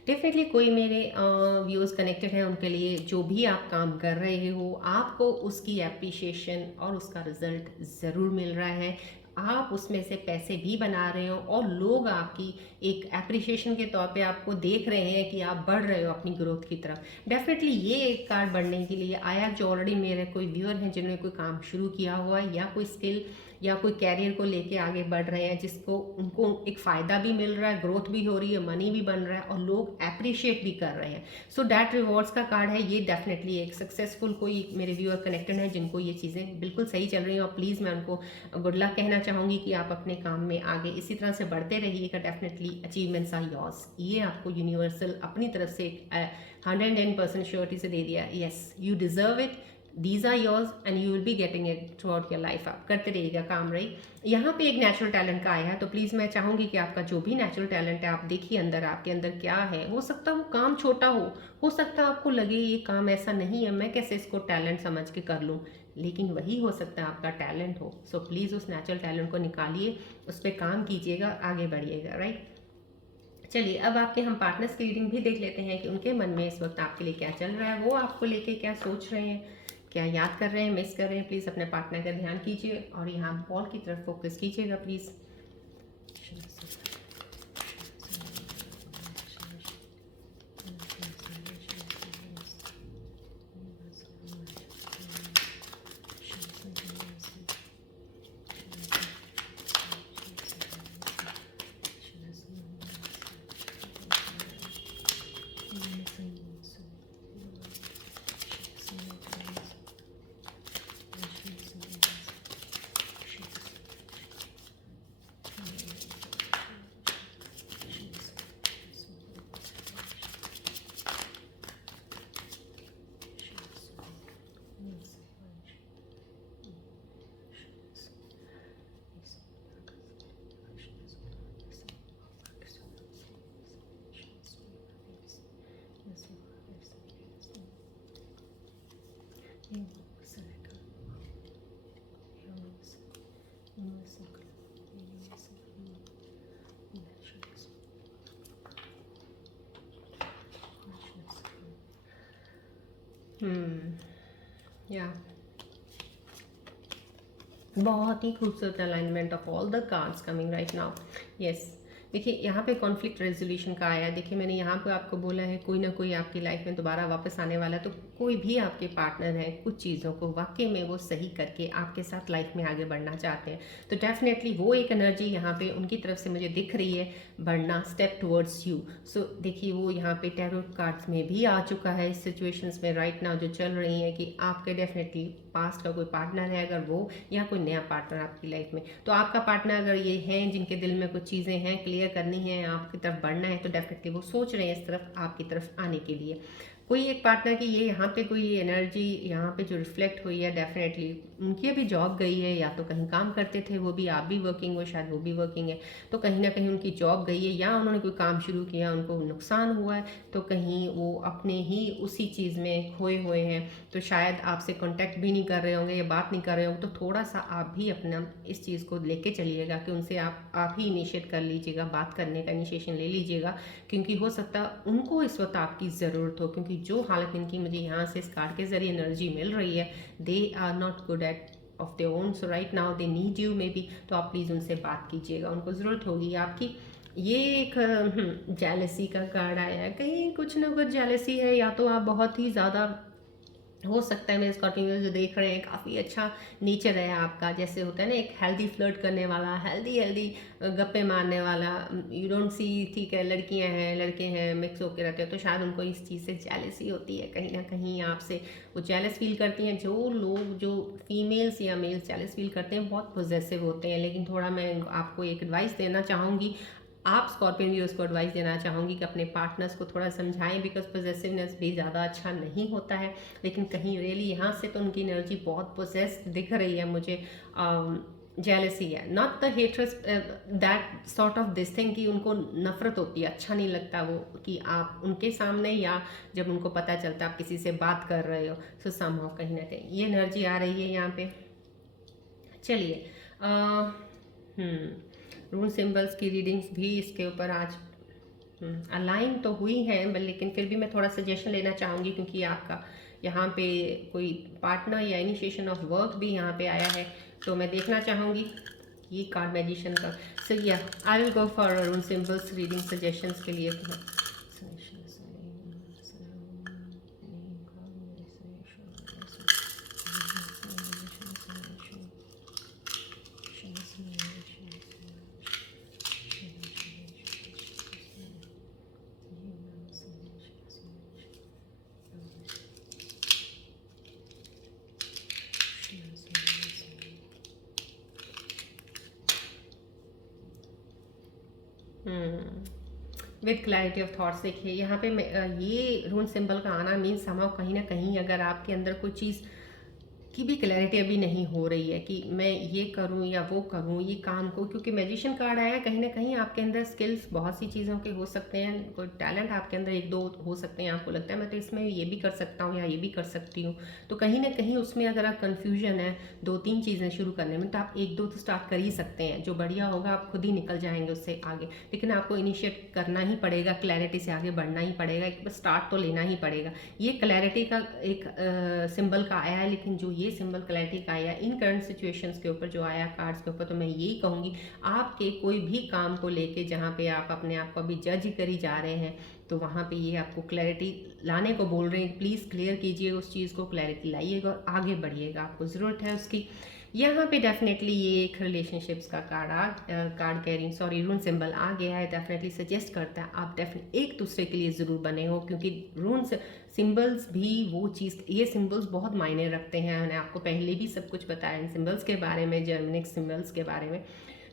Definitely कोई मेरे viewers connected है, उनके लिए जो भी आप काम कर रहे हो आपको उसकी एप्रिसिएशन और उसका रिजल्ट ज़रूर मिल रहा है। आप उसमें से पैसे भी बना रहे हो और लोग आपकी एक एप्रिसिएशन के तौर पे आपको देख रहे हैं कि आप बढ़ रहे हो अपनी ग्रोथ की तरफ। डेफिनेटली ये एक कार्ड बढ़ने के लिए आया जो ऑलरेडी मेरे कोई व्यूअर हैं जिन्होंने कोई काम शुरू किया हुआ है या कोई स्किल या कोई कैरियर को लेके आगे बढ़ रहे हैं, जिसको उनको एक फ़ायदा भी मिल रहा है, ग्रोथ भी हो रही है, मनी भी बन रहा है और लोग अप्रिशिएट भी कर रहे हैं। सो डैट रिवॉर्ड्स का कार्ड है ये। डेफिनेटली एक सक्सेसफुल कोई मेरे व्यूअर कनेक्टेड है जिनको ये चीज़ें बिल्कुल सही चल रही हैं और प्लीज़ मैं उनको गुड लक कहना चाहूँगी कि आप अपने काम में आगे इसी तरह से बढ़ते रहिएगा। डेफिनेटली अचीवमेंट्स आर योर्स, ये आपको यूनिवर्सल अपनी तरफ से 110% श्योरिटी से दे दिया। Yes, you deserve it, these are yours and you will be getting it throughout your life. आप करते रहिएगा काम रही। यहाँ पे एक नेचुरल टैलेंट का आया है, तो प्लीज़ मैं चाहूँगी कि आपका जो भी नेचुरल टैलेंट है आप देखिए अंदर, आपके अंदर क्या है। हो सकता है वो काम छोटा हो सकता है आपको लगे ये काम ऐसा नहीं है, मैं कैसे इसको टैलेंट समझ के कर लूँ, लेकिन वही हो सकता है आपका टैलेंट हो। सो प्लीज़ उस नेचुरल टैलेंट को निकालिए, उस पर काम कीजिएगा, आगे बढ़िएगा। राइट, चलिए अब आपके हम पार्टनर्स की रीडिंग भी देख लेते हैं कि उनके मन में इस वक्त आपके लिए क्या चल रहा है, वो आपको लेके क्या सोच रहे हैं, क्या याद कर रहे हैं, मिस कर रहे हैं। प्लीज़ अपने पार्टनर का ध्यान कीजिए और यहाँ बॉल की तरफ फोकस कीजिएगा प्लीज़। या बहुत ही खूबसूरत alignment of all the cards coming right now. Yes, देखिए यहाँ पे कॉन्फ्लिक्ट रेजोल्यूशन का आया। देखिए मैंने यहाँ पे आपको बोला है कोई ना कोई आपकी लाइफ में दोबारा वापस आने वाला है, तो कोई भी आपके पार्टनर है कुछ चीज़ों को वाकई में वो सही करके आपके साथ लाइफ में आगे बढ़ना चाहते हैं। तो डेफिनेटली वो एक एनर्जी यहाँ पे उनकी तरफ से मुझे दिख रही है, बढ़ना, स्टेप टुवर्ड्स यू। सो देखिए वो यहाँ पे टैरो कार्ड्स में भी आ चुका है इस सिचुएशंस में राइट नाउ जो चल रही हैं कि आपके डेफिनेटली पास्ट का कोई पार्टनर है अगर वो, या कोई नया पार्टनर आपकी लाइफ में, तो आपका पार्टनर अगर ये हैं जिनके दिल में कुछ चीज़ें हैं क्लियर करनी है, आपकी तरफ बढ़ना है, तो डेफिनेटली वो सोच रहे हैं इस तरफ आपकी तरफ आने के लिए। कोई एक पार्टनर की ये यहाँ पे कोई एनर्जी यहाँ पे जो रिफ्लेक्ट हुई है, डेफिनेटली उनकी अभी जॉब गई है, या तो कहीं काम करते थे वो भी, आप भी वर्किंग हो, शायद वो भी वर्किंग है, तो कहीं ना कहीं उनकी जॉब गई है या उन्होंने कोई काम शुरू किया उनको नुकसान हुआ है, तो कहीं वो अपने ही उसी चीज़ में खोए हुए हैं, तो शायद आपसे कांटेक्ट भी नहीं कर रहे होंगे या बात नहीं कर रहे होंगे। तो थोड़ा सा आप भी अपना इस चीज़ को लेके चलिएगा कि उनसे आप ही इनिशिएट कर लीजिएगा, बात करने का इनिशिएशन ले लीजिएगा, क्योंकि हो सकता है उनको इस वक्त आपकी ज़रूरत हो, क्योंकि जो हालत इनकी मुझे यहाँ से इस कार्ड के ज़रिए एनर्जी मिल रही है, they are not good at of their own, so right now they need you maybe. तो आप प्लीज़ उनसे बात कीजिएगा, उनको ज़रूरत होगी आपकी। ये एक जेलसी का कार्ड आया है, कहीं कुछ ना कुछ जेलसी है, या तो आप बहुत ही ज़्यादा, हो सकता है मेरे स्कॉर्पियो जो देख रहे हैं काफ़ी अच्छा नेचर है आपका, जैसे होता है ना एक हेल्दी फ्लर्ट करने वाला, हेल्दी गप्पे मारने वाला, यू डोंट सी, ठीक है लड़कियां हैं लड़के हैं मिक्स होके रहते हैं, तो शायद उनको इस चीज़ से जेलसी होती है, कहीं ना कहीं आपसे वो जेलस फील करती हैं। जो लोग, जो फीमेल्स या मेल्स जेलस फील करते हैं बहुत पॉजिटिव होते हैं, लेकिन थोड़ा मैं आपको एक एडवाइस देना चाहूँगी, आप स्कॉर्पियन व्यूअर्स को एडवाइस देना चाहूँगी कि अपने पार्टनर्स को थोड़ा समझाएं, बिकॉज पॉजेसिवनेस भी ज़्यादा अच्छा नहीं होता है, लेकिन कहीं रियली यहाँ से तो उनकी एनर्जी बहुत पोजेस्ड दिख रही है मुझे। जेलसी है, not the hatred, that sort of this thing कि उनको नफरत होती है, अच्छा नहीं लगता वो कि आप उनके सामने या जब उनको पता चलता है आप किसी से बात कर रहे हो, सो समहाउ कहीं ना कहीं ये एनर्जी आ रही है यहाँ पे। चलिए, रून सिंबल्स की रीडिंग्स भी इसके ऊपर आज अलाइन तो हुई हैं, लेकिन फिर भी मैं थोड़ा सजेशन लेना चाहूँगी, क्योंकि आपका यहाँ पे कोई पार्टनर या इनिशिएशन ऑफ वर्क भी यहाँ पे आया है, तो मैं देखना चाहूँगी ये कार्ड मैजिशियन का। सो या I will go for rune symbols reading suggestions के लिए। With clarity of thoughts. देखिए यहाँ पे ये रून सिंबल का आना मीन्स समाव कहीं ना कहीं अगर आपके अंदर कोई चीज़ की भी क्लैरिटी अभी नहीं हो रही है कि मैं ये करूं या वो करूं ये काम को, क्योंकि मैजिशियन कार्ड आया, कहीं ना कहीं आपके अंदर स्किल्स बहुत सी चीज़ों के हो सकते हैं, कोई टैलेंट आपके अंदर एक दो हो सकते हैं, आपको लगता है मैं तो इसमें ये भी कर सकता हूँ या ये भी कर सकती हूँ, तो कहीं ना कहीं उसमें अगर आप कन्फ्यूजन है दो तीन चीज़ें शुरू करने में, तो आप एक दो तो स्टार्ट कर ही सकते हैं, जो बढ़िया होगा आप खुद ही निकल जाएंगे उससे आगे, लेकिन आपको इनिशिएट करना ही पड़ेगा, क्लैरिटी से आगे बढ़ना ही पड़ेगा, एक स्टार्ट तो लेना ही पड़ेगा। ये क्लैरिटी का एक सिंबल का आया है, लेकिन जो ये सिंबल क्लैरिटी का आया इन करंट सिचुएशंस के ऊपर जो आया कार्ड्स के ऊपर, तो मैं यही कहूँगी आपके कोई भी काम को लेके जहाँ पे आप अपने आप को अभी जज करी जा रहे हैं, तो वहाँ पे ये आपको क्लैरिटी लाने को बोल रहे हैं। प्लीज़ क्लियर कीजिए उस चीज़ को, क्लैरिटी लाइएगा और आगे बढ़िएगा, आपको ज़रूरत है उसकी। यहाँ पे डेफिनेटली ये एक रिलेशनशिप्स का कार्ड कैरिंग सॉरी रून सिंबल आ गया है, डेफिनेटली सजेस्ट करता है आप डेफिनेट एक दूसरे के लिए ज़रूर बने हो, क्योंकि रून सिंबल्स भी वो चीज़, ये सिंबल्स बहुत मायने रखते हैं। मैंने आपको पहले भी सब कुछ बताया इन सिंबल्स के बारे में, जर्मनिक सिंबल्स के बारे में,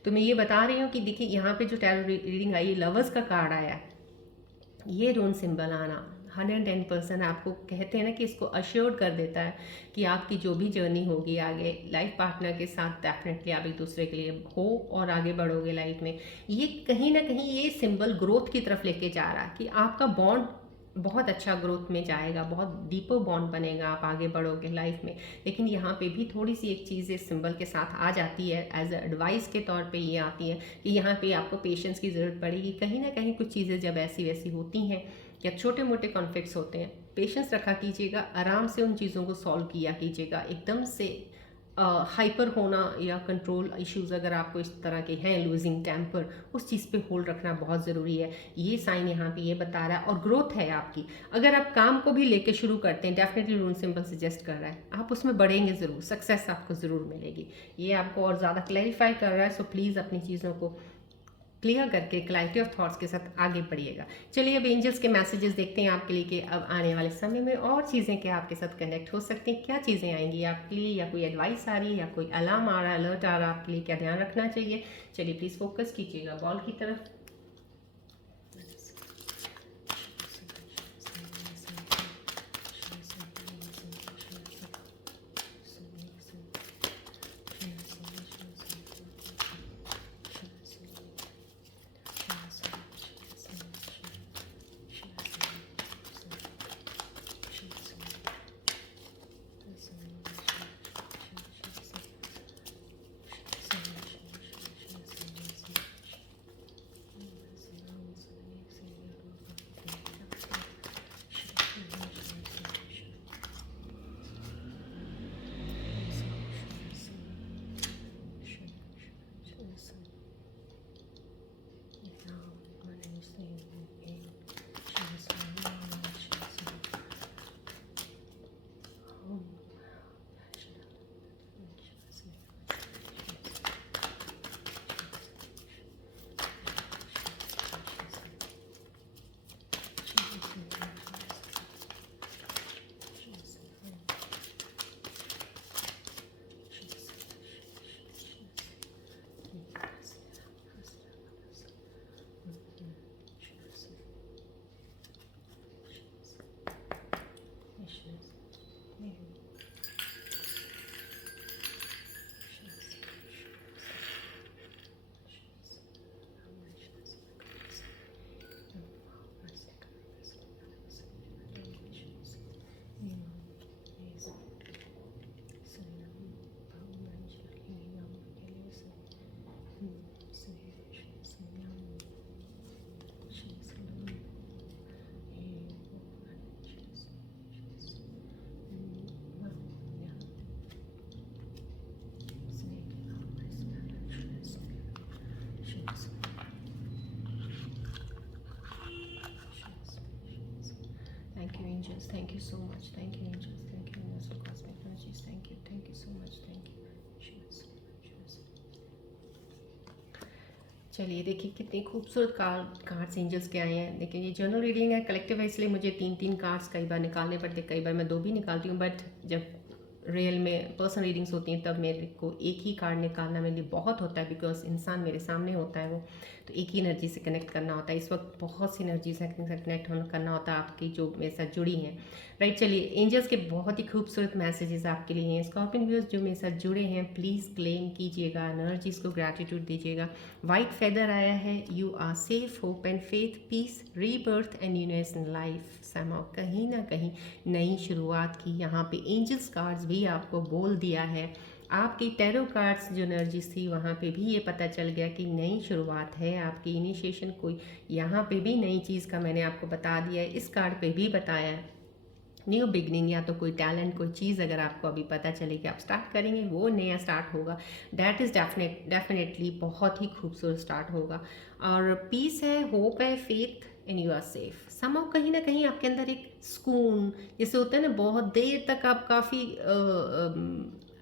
तो मैं ये बता रही हूँ कि देखिए यहाँ पे जो टैरो रीडिंग आई, लवर्स का कार्ड आया, ये रून सिंबल आना 110% आपको कहते हैं ना कि इसको अश्योर्ड कर देता है कि आपकी जो भी जर्नी होगी आगे लाइफ पार्टनर के साथ, डेफिनेटली आप एक दूसरे के लिए हो और आगे बढ़ोगे लाइफ में। ये कहीं ना कहीं ये सिंबल ग्रोथ की तरफ लेके जा रहा है कि आपका बॉन्ड बहुत अच्छा ग्रोथ में जाएगा, बहुत डीपर बॉन्ड बनेगा, आप आगे बढ़ोगे लाइफ में। लेकिन यहाँ पे भी थोड़ी सी एक चीज़ इस सिंबल के साथ आ जाती है, एज एडवाइस के तौर पे ये आती है कि यहाँ पे आपको पेशेंस की ज़रूरत पड़ेगी। कहीं ना कहीं कुछ चीज़ें जब ऐसी वैसी होती हैं या छोटे मोटे कॉन्फ्लिक्ट्स होते हैं, पेशेंस रखा कीजिएगा, आराम से उन चीज़ों को सॉल्व किया कीजिएगा। एकदम से हाइपर होना या कंट्रोल इश्यूज अगर आपको इस तरह के हैं, लूजिंग टेम्पर, उस चीज़ पे होल्ड रखना बहुत ज़रूरी है। ये साइन यहाँ पे ये बता रहा है, और ग्रोथ है आपकी। अगर आप काम को भी लेके शुरू करते हैं, डेफिनेटली रून सिंबल सजेस्ट कर रहा है आप उसमें बढ़ेंगे ज़रूर, सक्सेस आपको ज़रूर मिलेगी, ये आपको और ज़्यादा क्लैरिफाई कर रहा है। सो प्लीज़ अपनी चीज़ों को क्लियर करके क्लैरिटी ऑफ थॉट्स के साथ आगे बढ़िएगा। चलिए अब एंजल्स के मैसेजेस देखते हैं आपके लिए कि अब आने वाले समय में और चीज़ें क्या आपके साथ कनेक्ट हो सकती हैं, क्या चीज़ें आएंगी आपके लिए, या कोई एडवाइस आ रही है या कोई अलार्म आ रहा है, अलर्ट आ रहा है, आपके लिए क्या ध्यान रखना चाहिए। चलिए प्लीज़ फोकस कीजिएगा बॉल की तरफ। Thank you so much. Thank you, angels. Thank you, universal cosmic energies. Thank you. Thank you so much. Thank you. चलिए देखिए कितने खूबसूरत कार्ड्स एंजल्स के आए हैं। देखिए ये जनरल रीडिंग है, कलेक्टिव है, इसलिए मुझे 3 कार्ड्स कई बार निकालने पड़ते, कई बार मैं 2 भी निकालती हूँ, बट जब रियल में पर्सनल रीडिंग्स होती हैं तब मेरे को एक ही कार्ड निकालना मेरे लिए बहुत होता है, बिकॉज इंसान मेरे सामने होता है वो, तो एक ही एनर्जी से कनेक्ट करना होता है। इस वक्त बहुत सी एनर्जी से कनेक्ट करना होता है आपकी जो मेरे साथ जुड़ी हैं, राइट। चलिए एंजल्स के बहुत ही खूबसूरत मैसेजेस आपके लिए हैं। स्कॉर्पियन व्यूअर्स जो मेरे साथ जुड़े हैं, प्लीज़ क्लेम कीजिएगा, एनर्जीज को ग्रैटिट्यूड दीजिएगा। वाइट फेदर आया है, you are safe, hope and faith, peace, rebirth and unions in life. Somehow कहीं ना कहीं नई शुरुआत की यहाँ पे एंजल्स कार्ड्स भी आपको बोल दिया है। आपकी टैरो कार्ड्स जो एनर्जीज थी वहाँ पे भी ये पता चल गया कि नई शुरुआत है, आपकी इनिशिएशन कोई, यहाँ पे भी नई चीज़ का मैंने आपको बता दिया है, इस कार्ड पे भी बताया है। न्यू बिगनिंग, या तो कोई टैलेंट, कोई चीज़ अगर आपको अभी पता चले कि आप स्टार्ट करेंगे, वो नया स्टार्ट होगा, दैट इज़ डेफिनेटली बहुत ही खूबसूरत स्टार्ट होगा। और पीस है, होप है, faith and you are safe. Somehow कहीं ना कहीं आपके अंदर एक सुकून जैसे होता है ना, बहुत देर तक आप काफ़ी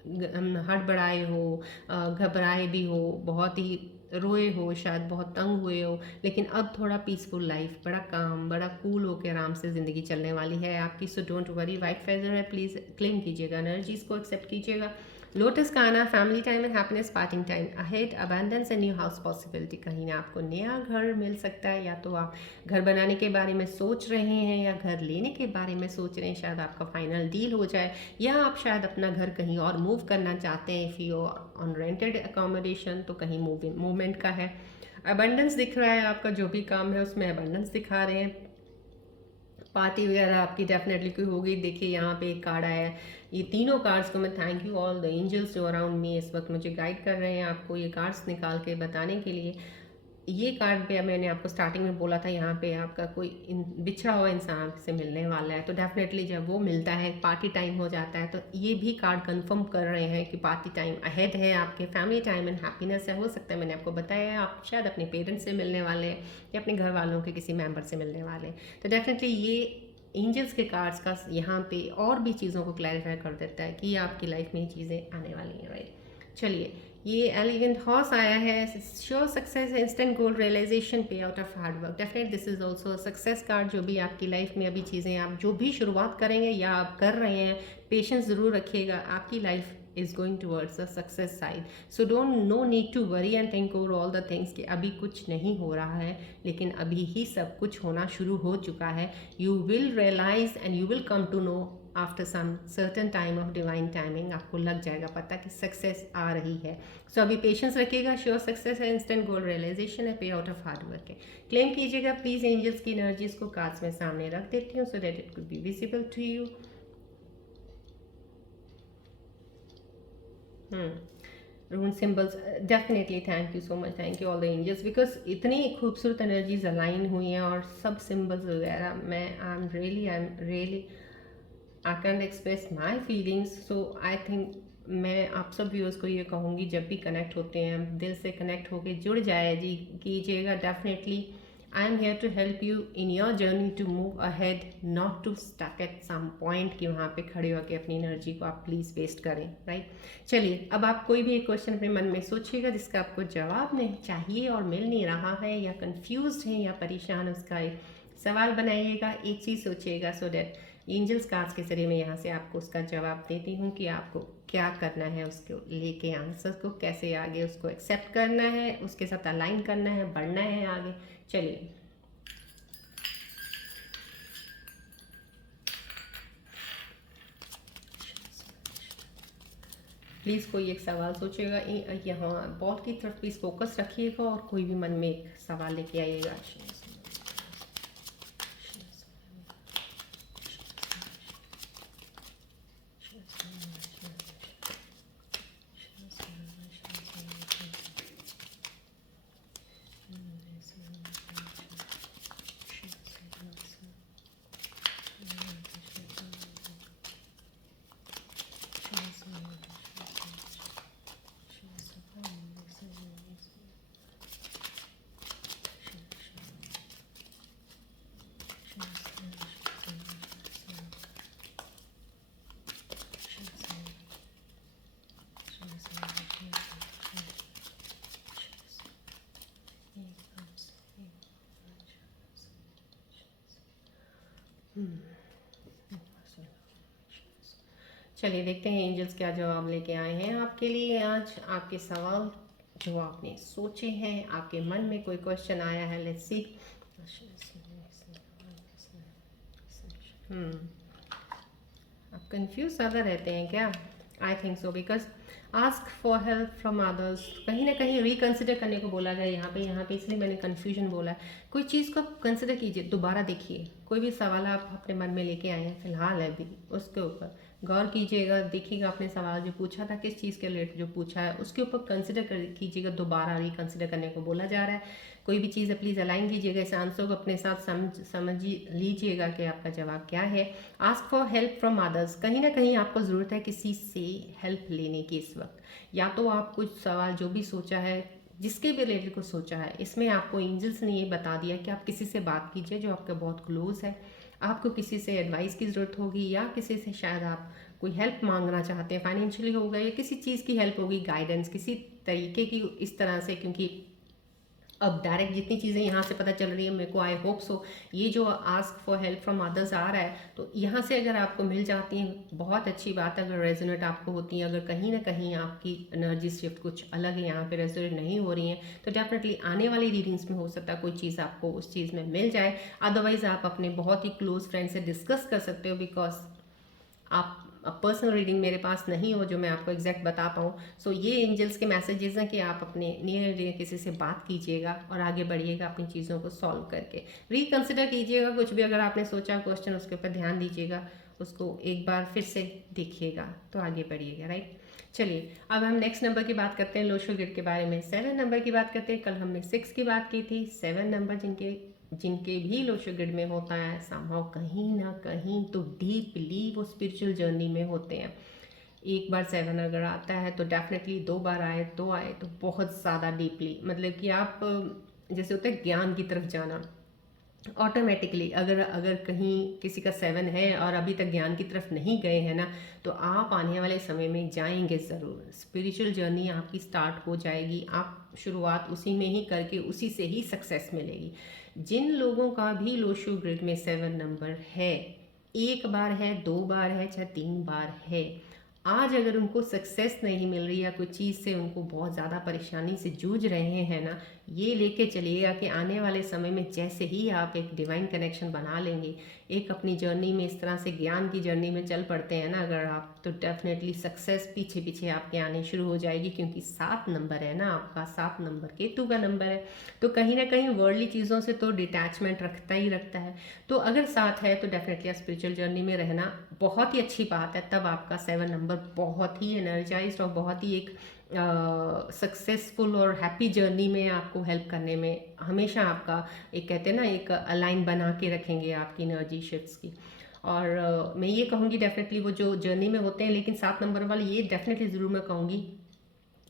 हड़बड़ाए हो, घबराए भी हो, बहुत ही रोए हो, शायद बहुत तंग हुए हो, लेकिन अब थोड़ा पीसफुल लाइफ, बड़ा काम, बड़ा कूल होकर आराम से ज़िंदगी चलने वाली है आपकी। So don't worry, white feather है, प्लीज़ क्लेम कीजिएगा, एनर्जीज को एक्सेप्ट कीजिएगा। लोटस का आना, family time and happiness, parting time ahead, abundance and new house possibility. कहीं ना आपको नया घर मिल सकता है, या तो आप घर बनाने के बारे में सोच रहे हैं या घर लेने के बारे में सोच रहे हैं, शायद आपका फाइनल डील हो जाए, या आप शायद अपना घर कहीं और मूव करना चाहते हैं। If you on rented accommodation तो कहीं मूवमेंट का है। अबंडेंस दिख रहा है, आपका जो भी काम है उसमें अबंडेंस दिखा रहे हैं। पार्टी वगैरह आपकी डेफिनेटली कोई होगी। देखिए यहाँ पे एक कार्ड आया है, ये तीनों कार्ड्स को मैं thank you all the angels जो अराउंड मी इस वक्त मुझे गाइड कर रहे हैं आपको ये कार्ड्स निकाल के बताने के लिए। ये कार्ड पे मैंने आपको स्टार्टिंग में बोला था, यहाँ पे आपका कोई बिछड़ा हुआ इंसान से मिलने वाला है, तो डेफिनेटली जब वो मिलता है, पार्टी टाइम हो जाता है, तो ये भी कार्ड कंफर्म कर रहे हैं कि पार्टी टाइम अहेड है, आपके फैमिली टाइम एंड हैप्पीनेस है। हो सकता है मैंने आपको बताया है, आप शायद अपने पेरेंट्स से मिलने वाले हैं या अपने घर वालों के किसी मेम्बर से मिलने वाले हैं, तो डेफिनेटली ये एंजल्स के कार्ड्स का यहाँ पे और भी चीज़ों को क्लैरिफाई कर देता है कि आपकी लाइफ में ये चीज़ें आने वाली हैं, राइट। चलिए ये एलिगेंट हॉर्स आया है, sure success, instant goal realisation, पे out of hard work. Definite this is also a success card. जो भी आपकी लाइफ में अभी चीज़ें आप जो भी शुरुआत करेंगे या आप कर रहे हैं, पेशेंस ज़रूर रखिएगा, आपकी life is going towards the success side. So no need to worry and think over all the things कि अभी कुछ नहीं हो रहा है, लेकिन अभी ही सब कुछ होना शुरू हो चुका है। You will realize and you will come to know after some certain time of divine timing, आपको लग जाएगा पता कि सक्सेस आ रही है। सो अभी पेशेंस रखिएगा, श्योर सक्सेस है, इंस्टेंट गोल रियलाइजेशन है, pay out of hard work है। क्लेम कीजिएगा प्लीज़। एंजल्स की एनर्जीज को कार्ड्स में सामने रख देती हूँ so that it could be visible to you. Rune symbols, definitely thank you so much, thank you all the angels, because इतनी खूबसूरत एनर्जीज अलाइन हुई हैं और सब सिंबल्स वगैरह, मैं I am really I can express my feelings. So I think मैं आप सब व्यूअर्स को ये कहूँगी, जब भी कनेक्ट होते हैं दिल से कनेक्ट होके जुड़ जाए जी कीजिएगा। Definitely I am here to help you in your journey to move ahead, not to stuck at some point कि वहाँ पे खड़े होकर अपनी एनर्जी को आप प्लीज़ वेस्ट करें, राइट। चलिए अब आप कोई भी एक क्वेश्चन अपने मन में सोचिएगा जिसका आपको जवाब नहीं चाहिए और मिल नहीं रहा है, या कंफ्यूज है या परेशान, उसका एक सवाल बनाइएगा, एक चीज़ सोचिएगा, सो डैट एंजल्स कार्ड्स के जरिए मैं यहाँ से आपको उसका जवाब देती हूँ कि आपको क्या करना है, उसको लेके आंसर को कैसे आगे उसको एक्सेप्ट करना है, उसके साथ अलाइन करना है, बढ़ना है आगे। चलिए प्लीज़ कोई एक सवाल सोचिएगा, यहाँ बॉल की तरफ प्लीज़ फोकस रखिएगा और कोई भी मन में एक सवाल लेके आइएगा। चलिए देखते हैं एंजल्स क्या जवाब लेके आए हैं आपके लिए आज। आपके सवाल जो आपने सोचे हैं, आपके मन में कोई क्वेश्चन आया है, लेट्स सी। आप कंफ्यूज ज़्यादा रहते हैं क्या? I think so, because ask for help from others, कहीं ना कहीं रिकन्सिडर करने को बोला गया यहाँ पे इसलिए मैंने कन्फ्यूजन बोला है। कोई चीज़ को आप कंसिडर कीजिए, दोबारा देखिए। कोई भी सवाल आप अपने मन में लेके आए हैं फिलहाल है अभी, उसके ऊपर गौर कीजिएगा, देखिएगा आपने सवाल जो पूछा था किस चीज़ के रिलेटेड जो पूछा है उसके ऊपर कंसिडर कीजिएगा, दोबारा रिकन्सिडर करने को बोला जा रहा है। कोई भी चीज़ है प्लीज़ अलाइन कीजिएगा, इस आंसर को अपने साथ समझ लीजिएगा कि आपका जवाब क्या है। Ask for help from others, कहीं ना कहीं आपको ज़रूरत है किसी से हेल्प लेने की इस वक्त। या तो आप कुछ सवाल जो भी सोचा है, जिसके भी रिलेटेड को सोचा है, इसमें आपको एंजल्स ने ये बता दिया कि आप किसी से बात कीजिए जो आपका बहुत क्लोज है। आपको किसी से एडवाइस की ज़रूरत होगी या किसी से शायद आप कोई हेल्प मांगना चाहते हैं, फाइनेंशियली होगा या किसी चीज़ की हेल्प होगी, गाइडेंस किसी तरीके की इस तरह से। क्योंकि अब डायरेक्ट जितनी चीज़ें यहाँ से पता चल रही है मेरे को, आई होप सो ये जो ask for help from others आ रहा है तो यहाँ से अगर आपको मिल जाती हैं बहुत अच्छी बात है। अगर रेजोनेट आपको होती है, अगर कहीं ना कहीं आपकी एनर्जी शिफ्ट कुछ अलग है, यहाँ पे रेजोनेट नहीं हो रही हैं, तो डेफिनेटली आने वाली रीडिंग्स में हो सकता है कोई चीज़ आपको उस चीज़ में मिल जाए। अदरवाइज आप अपने बहुत ही क्लोज फ्रेंड से डिस्कस कर सकते हो, बिकॉज आप पर्सनल रीडिंग मेरे पास नहीं हो जो मैं आपको एग्जैक्ट बता पाऊँ। सो ये एंजल्स के मैसेजेस हैं कि आप अपने नियर डियर किसी से बात कीजिएगा और आगे बढ़िएगा अपनी चीज़ों को सॉल्व करके। रिकन्सिडर कीजिएगा कुछ भी अगर आपने सोचा क्वेश्चन, उसके ऊपर ध्यान दीजिएगा, उसको एक बार फिर से देखिएगा तो आगे बढ़िएगा, राइट। चलिए अब हम नेक्स्ट नंबर की बात करते हैं, लोशो ग्रिड के बारे में। 7 नंबर की बात करते हैं। कल हमने 6 की बात की थी। 7 नंबर जिनके भी लोशो ग्रिड में होता है समहाउ कहीं ना कहीं तो डीपली वो स्पिरिचुअल जर्नी में होते हैं। एक बार 7 अगर आता है तो डेफिनेटली 2 बार आए तो बहुत ज़्यादा डीपली, मतलब कि आप जैसे होता है ज्ञान की तरफ जाना ऑटोमेटिकली। अगर कहीं किसी का 7 है और अभी तक ज्ञान की तरफ नहीं गए हैं ना, तो आप आने वाले समय में जाएंगे ज़रूर। स्पिरिचुअल जर्नी आपकी स्टार्ट हो जाएगी, आप शुरुआत उसी में ही करके उसी से ही सक्सेस मिलेगी। जिन लोगों का भी लोशो ग्रिड में 7 नंबर है, एक बार है, 2 बार है, चाहे 3 बार है, आज अगर उनको सक्सेस नहीं मिल रही या कोई चीज़ से उनको बहुत ज़्यादा परेशानी से जूझ रहे हैं ना, ये लेके चलिएगा कि आने वाले समय में जैसे ही आप एक डिवाइन कनेक्शन बना लेंगे, एक अपनी जर्नी में इस तरह से ज्ञान की जर्नी में चल पड़ते हैं ना अगर आप, तो डेफिनेटली सक्सेस पीछे पीछे आपके आने शुरू हो जाएगी। क्योंकि 7 नंबर है ना आपका, 7 नंबर केतु का नंबर है, तो कहीं ना कहीं वर्ल्डली चीज़ों से तो डिटैचमेंट रखता ही रखता है। तो अगर 7 है तो डेफिनेटली स्पिरिचुअल जर्नी में रहना बहुत ही अच्छी बात है। तब आपका 7 नंबर बहुत ही एनर्जाइज्ड और बहुत ही एक सक्सेसफुल और हैप्पी जर्नी में आपको हेल्प करने में हमेशा आपका एक कहते हैं ना एक अलाइन बना के रखेंगे आपकी एनर्जी शिफ्ट्स की। और मैं ये कहूँगी डेफिनेटली वो जो जर्नी में होते हैं, लेकिन 7 नंबर वाले ये डेफिनेटली ज़रूर मैं कहूँगी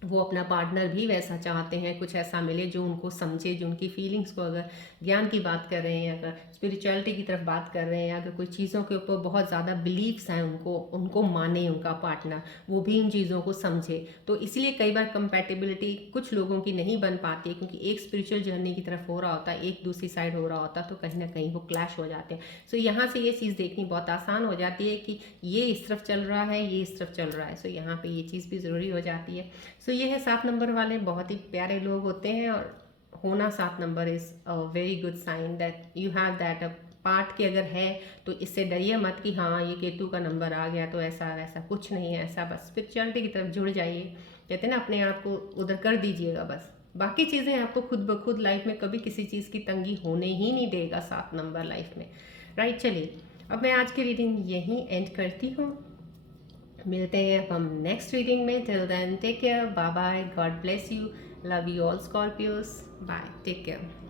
वो अपना पार्टनर भी वैसा चाहते हैं, कुछ ऐसा मिले जो उनको समझे, जो उनकी फीलिंग्स को, अगर ज्ञान की बात कर रहे हैं, अगर स्पिरिचुअलिटी की तरफ बात कर रहे हैं, अगर कोई चीज़ों के ऊपर बहुत ज़्यादा बिलीव्स हैं, उनको माने उनका पार्टनर, वो भी उन चीज़ों को समझे। तो इसलिए कई बार कंपैटिबिलिटी कुछ लोगों की नहीं बन पाती है, क्योंकि एक स्पिरिचुअल जर्नी की तरफ हो रहा होता है, एक दूसरी साइड हो रहा होता है, तो कहीं ना कहीं वो क्लैश हो जाते हैं। सो यहाँ से ये चीज़ देखनी बहुत आसान हो जाती है कि ये इस तरफ चल रहा है, ये इस तरफ चल रहा है। सो यहाँ पर ये चीज़ भी ज़रूरी हो जाती है। सो ये है 7 नंबर वाले, बहुत ही प्यारे लोग होते हैं। और होना 7 number is a very good sign that you have that part, कि अगर है तो इससे डरिए मत कि हाँ ये केतु का नंबर आ गया तो ऐसा वैसा कुछ नहीं है। ऐसा बस स्पिरिचुअलिटी की तरफ जुड़ जाइए, कहते हैं ना अपने आप को उधर कर दीजिएगा बस। बाकी चीज़ें आपको खुद ब खुद लाइफ में कभी किसी चीज़ की तंगी होने ही नहीं देगा 7 नंबर लाइफ में, राइट। चलिए अब मैं आज की रीडिंग यहीं एंड करती हूँ, मिलते हैं अब हम नेक्स्ट रीडिंग में। Till then take care, bye bye, God bless you, love you all Scorpios, bye, take care.